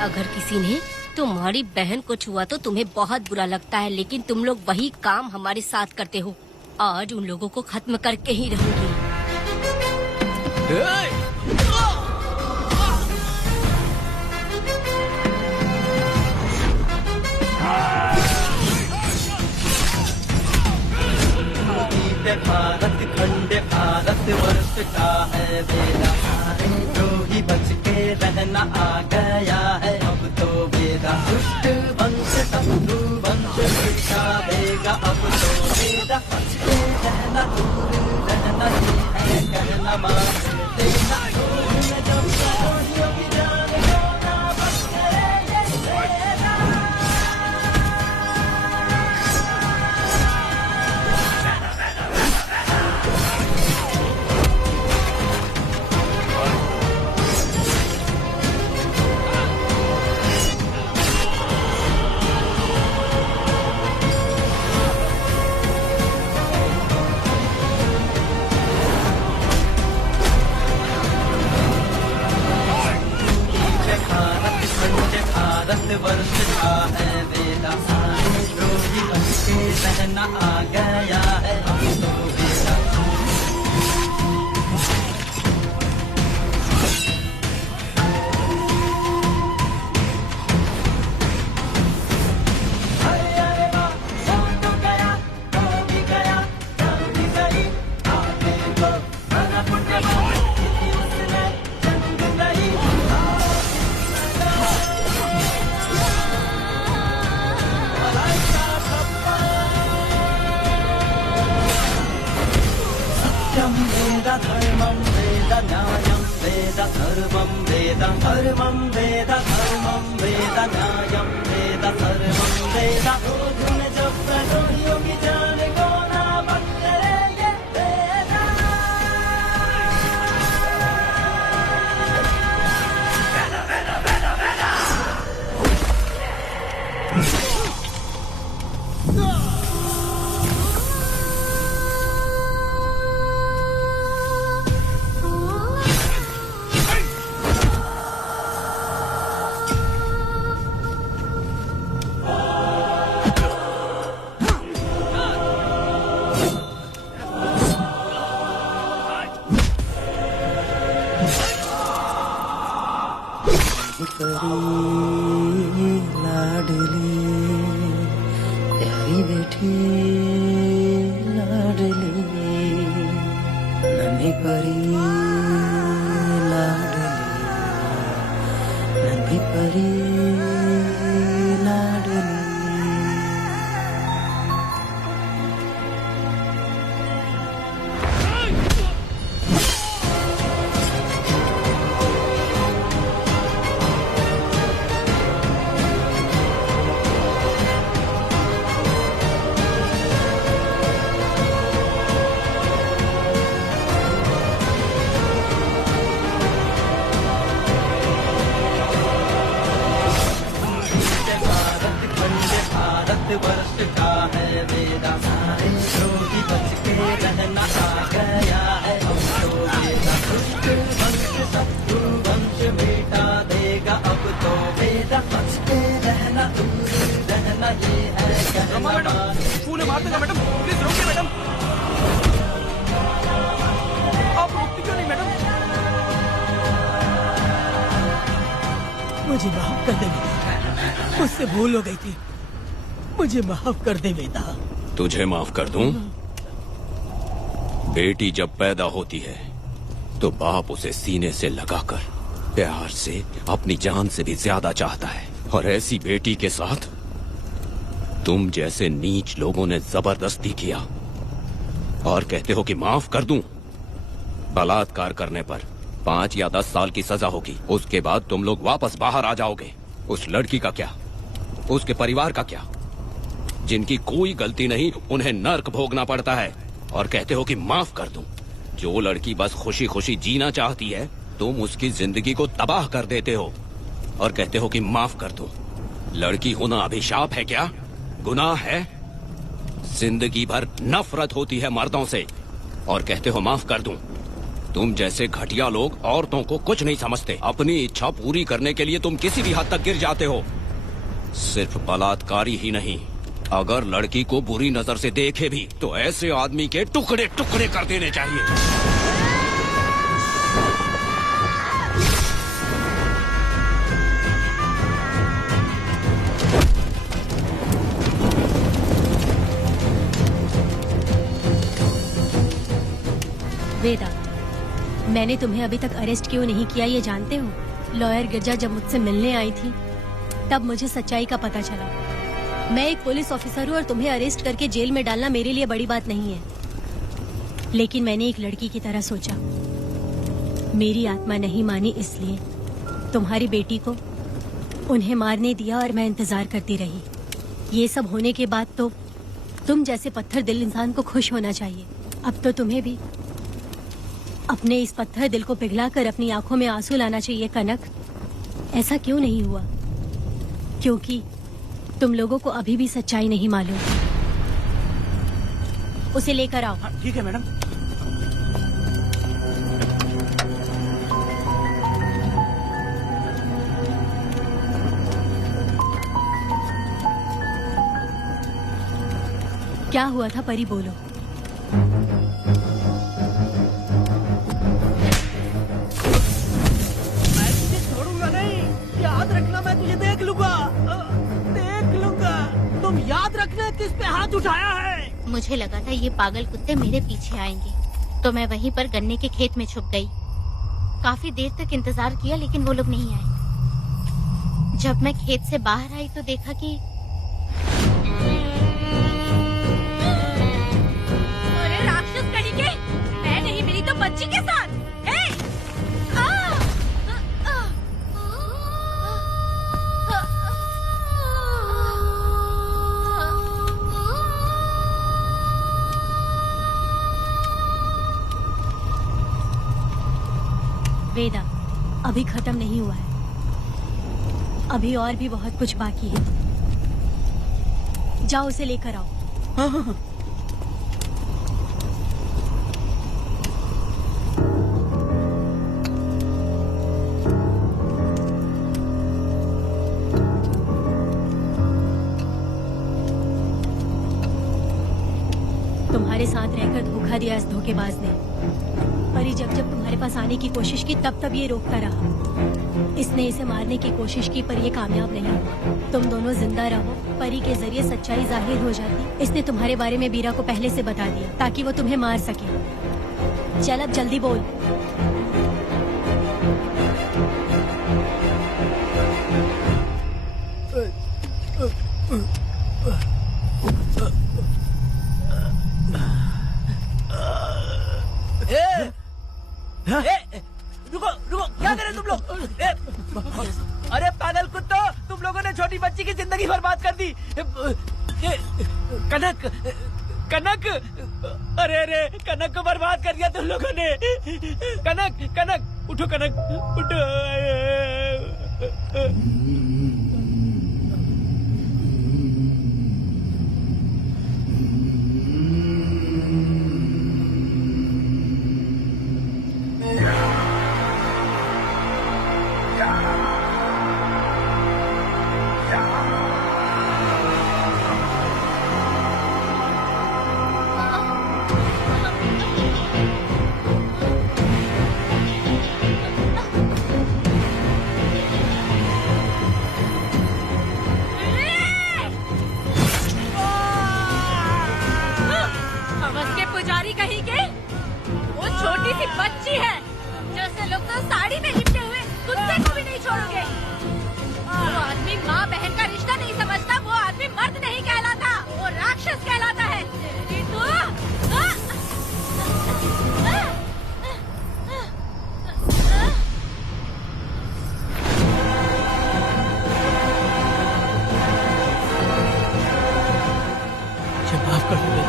अगर किसी ने तुम्हारी बहन को छुआ तो तुम्हें बहुत बुरा लगता है, लेकिन तुम लोग वही काम हमारे साथ करते हो। आज उन लोगों को खत्म करके ही रहूंगी। भारत खंड भारत वर्ष का है बेला, जो ही बच के रहने रहना आ गया है अब तो वेदा दुष्ट वंश शत्रु वंश मिटा देगा अब तो वेदा बच के रहना दूर रहना ये है कहना मान देना में जब करोड़ियों की जान को ना बच करे ये वेदा भारत वर्ष का है वेदा सारे रोगी बच के रहना आ गया है अब तो वेदा अरे वाह तो गया तो भी गया जल्दी सही आगे तो बना पुण्य उसने जंग नहीं वेदा धर्मं वेद न्यायं वेद सर्वं वेद धर्मं वेद धर्मं वेद न्यायं वेद सर्वं वेद धुन जब करोड़ियों की जान को ना बच करे ये वेदा लाडली प्यारी बेटी लाडली नन्ही परी लाडली नन्ही परी लाडली वर्ष का है वेदा सारे रोगी बच के रहना आ गया है अब तो वेदा दुष्ट वंश शत्रु वंश मिटा देगा अब तो वेदा बच के रहना दूर रहना ये है कहना फूल मार देगा मैडम प्लीज रोकिए मैडम आप रोकती क्यों नहीं मैडम मुझे माफ कर दे वेदा, मुझसे भूल हो गई थी, मुझे माफ कर दे वेदा। तुझे माफ कर दूं? बेटी जब पैदा होती है तो बाप उसे सीने से लगाकर प्यार से अपनी जान से भी ज्यादा चाहता है, और ऐसी बेटी के साथ तुम जैसे नीच लोगों ने जबरदस्ती किया और कहते हो कि माफ कर दूं। बलात्कार करने पर 5 या 10 साल की सजा होगी, उसके बाद तुम लोग वापस बाहर आ जाओगे। उस लड़की का क्या, उसके परिवार का क्या, जिनकी कोई गलती नहीं उन्हें नर्क भोगना पड़ता है, और कहते हो कि माफ कर दूं। जो लड़की बस खुशी खुशी जीना चाहती है तुम उसकी जिंदगी को तबाह कर देते हो और कहते हो कि माफ कर दूं। लड़की होना अभिशाप है क्या, गुनाह है? जिंदगी भर नफरत होती है मर्दों से और कहते हो माफ कर दूं। तुम जैसे घटिया लोग औरतों को कुछ नहीं समझते। अपनी इच्छा पूरी करने के लिए तुम किसी भी हद तक गिर जाते हो। सिर्फ बलात्कारी ही नहीं, अगर लड़की को बुरी नजर से देखे भी तो ऐसे आदमी के टुकड़े टुकड़े कर देने चाहिए। वेदा, मैंने तुम्हें अभी तक अरेस्ट क्यों नहीं किया ये जानते हो? लॉयर गिरजा जब मुझसे मिलने आई थी तब मुझे सच्चाई का पता चला। मैं एक पुलिस ऑफिसर हूँ और तुम्हें अरेस्ट करके जेल में डालना मेरे लिए बड़ी बात नहीं है, लेकिन मैंने एक लड़की की तरह सोचा। मेरी आत्मा नहीं मानी, इसलिए तुम्हारी बेटी को उन्हें मारने दिया और मैं इंतजार करती रही। ये सब होने के बाद तो तुम जैसे पत्थर दिल इंसान को खुश होना चाहिए। अब तो तुम्हें भी अपने इस पत्थर दिल को पिघलाकर अपनी आंखों में आंसू लाना चाहिए कनक। ऐसा क्यों नहीं हुआ? क्योंकि तुम लोगों को अभी भी सच्चाई नहीं मालूम। उसे लेकर आओ। ठीक है मैडम। क्या हुआ था परी, बोलो। मैं तुझे छोड़ूंगा नहीं, याद रखना, मैं तुझे देख लूंगा, देख लूंगा। तुम याद रखना किस पे हाथ उठाया है। मुझे लगा था ये पागल कुत्ते मेरे पीछे आएंगे, तो मैं वहीं पर गन्ने के खेत में छुप गई। काफी देर तक इंतजार किया लेकिन वो लोग नहीं आए। जब मैं खेत से बाहर आई तो देखा कि अरे राक्षस कहीं के, मैं नहीं मिली तो बच्ची के साथ। वेदा, अभी खत्म नहीं हुआ है, अभी और भी बहुत कुछ बाकी है। जाओ उसे लेकर आओ। हाँ। तुम्हारे साथ रहकर धोखा दिया इस धोखेबाज ने। परी जब जब तुम्हारे पास आने की कोशिश की तब तब ये रोकता रहा। इसने इसे मारने की कोशिश की पर ये कामयाब नहीं हुआ। तुम दोनों जिंदा रहो, परी के जरिए सच्चाई जाहिर हो जाती। इसने तुम्हारे बारे में बीरा को पहले से बता दिया ताकि वो तुम्हें मार सके। चल अब जल्दी बोल। रुको रुको, क्या करे तुम लोग? अरे पागल कुत्तों, तुम लोगों ने छोटी बच्ची की जिंदगी बर्बाद कर दी। कनक कनक, अरे अरे कनक को बर्बाद कर दिया तुम लोगों ने। कनक कनक उठो, कनक उठो। छोटी सी बच्ची है, जैसे लोग तो साड़ी में लिपटे हुए कुत्ते को भी नहीं छोड़ोगे। वो आदमी माँ बहन का रिश्ता नहीं समझता, वो आदमी मर्द नहीं कहलाता, वो राक्षस कहलाता है। माफ कर दो।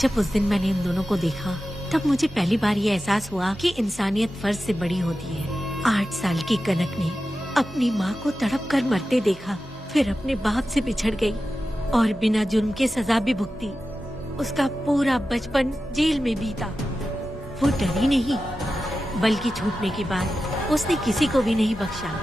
जब उस दिन मैंने इन दोनों को देखा तब मुझे पहली बार ये एहसास हुआ कि इंसानियत फर्ज से बड़ी होती है। 8 साल की कनक ने अपनी माँ को तड़प कर मरते देखा, फिर अपने बाप से बिछड़ गई और बिना जुर्म के सजा भी भुगती। उसका पूरा बचपन जेल में बीता। वो डरी नहीं, बल्कि छूटने के बाद उसने किसी को भी नहीं बख्शा।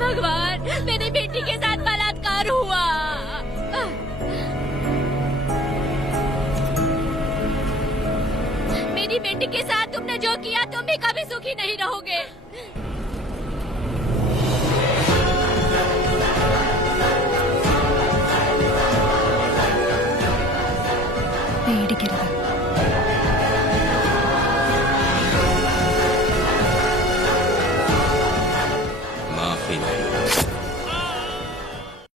भगवान, मेरी बेटी के साथ बलात्कार हुआ। मेरी बेटी के साथ तुमने जो किया तुम भी कभी सुखी नहीं रहोगे। पेड़ गिर गया।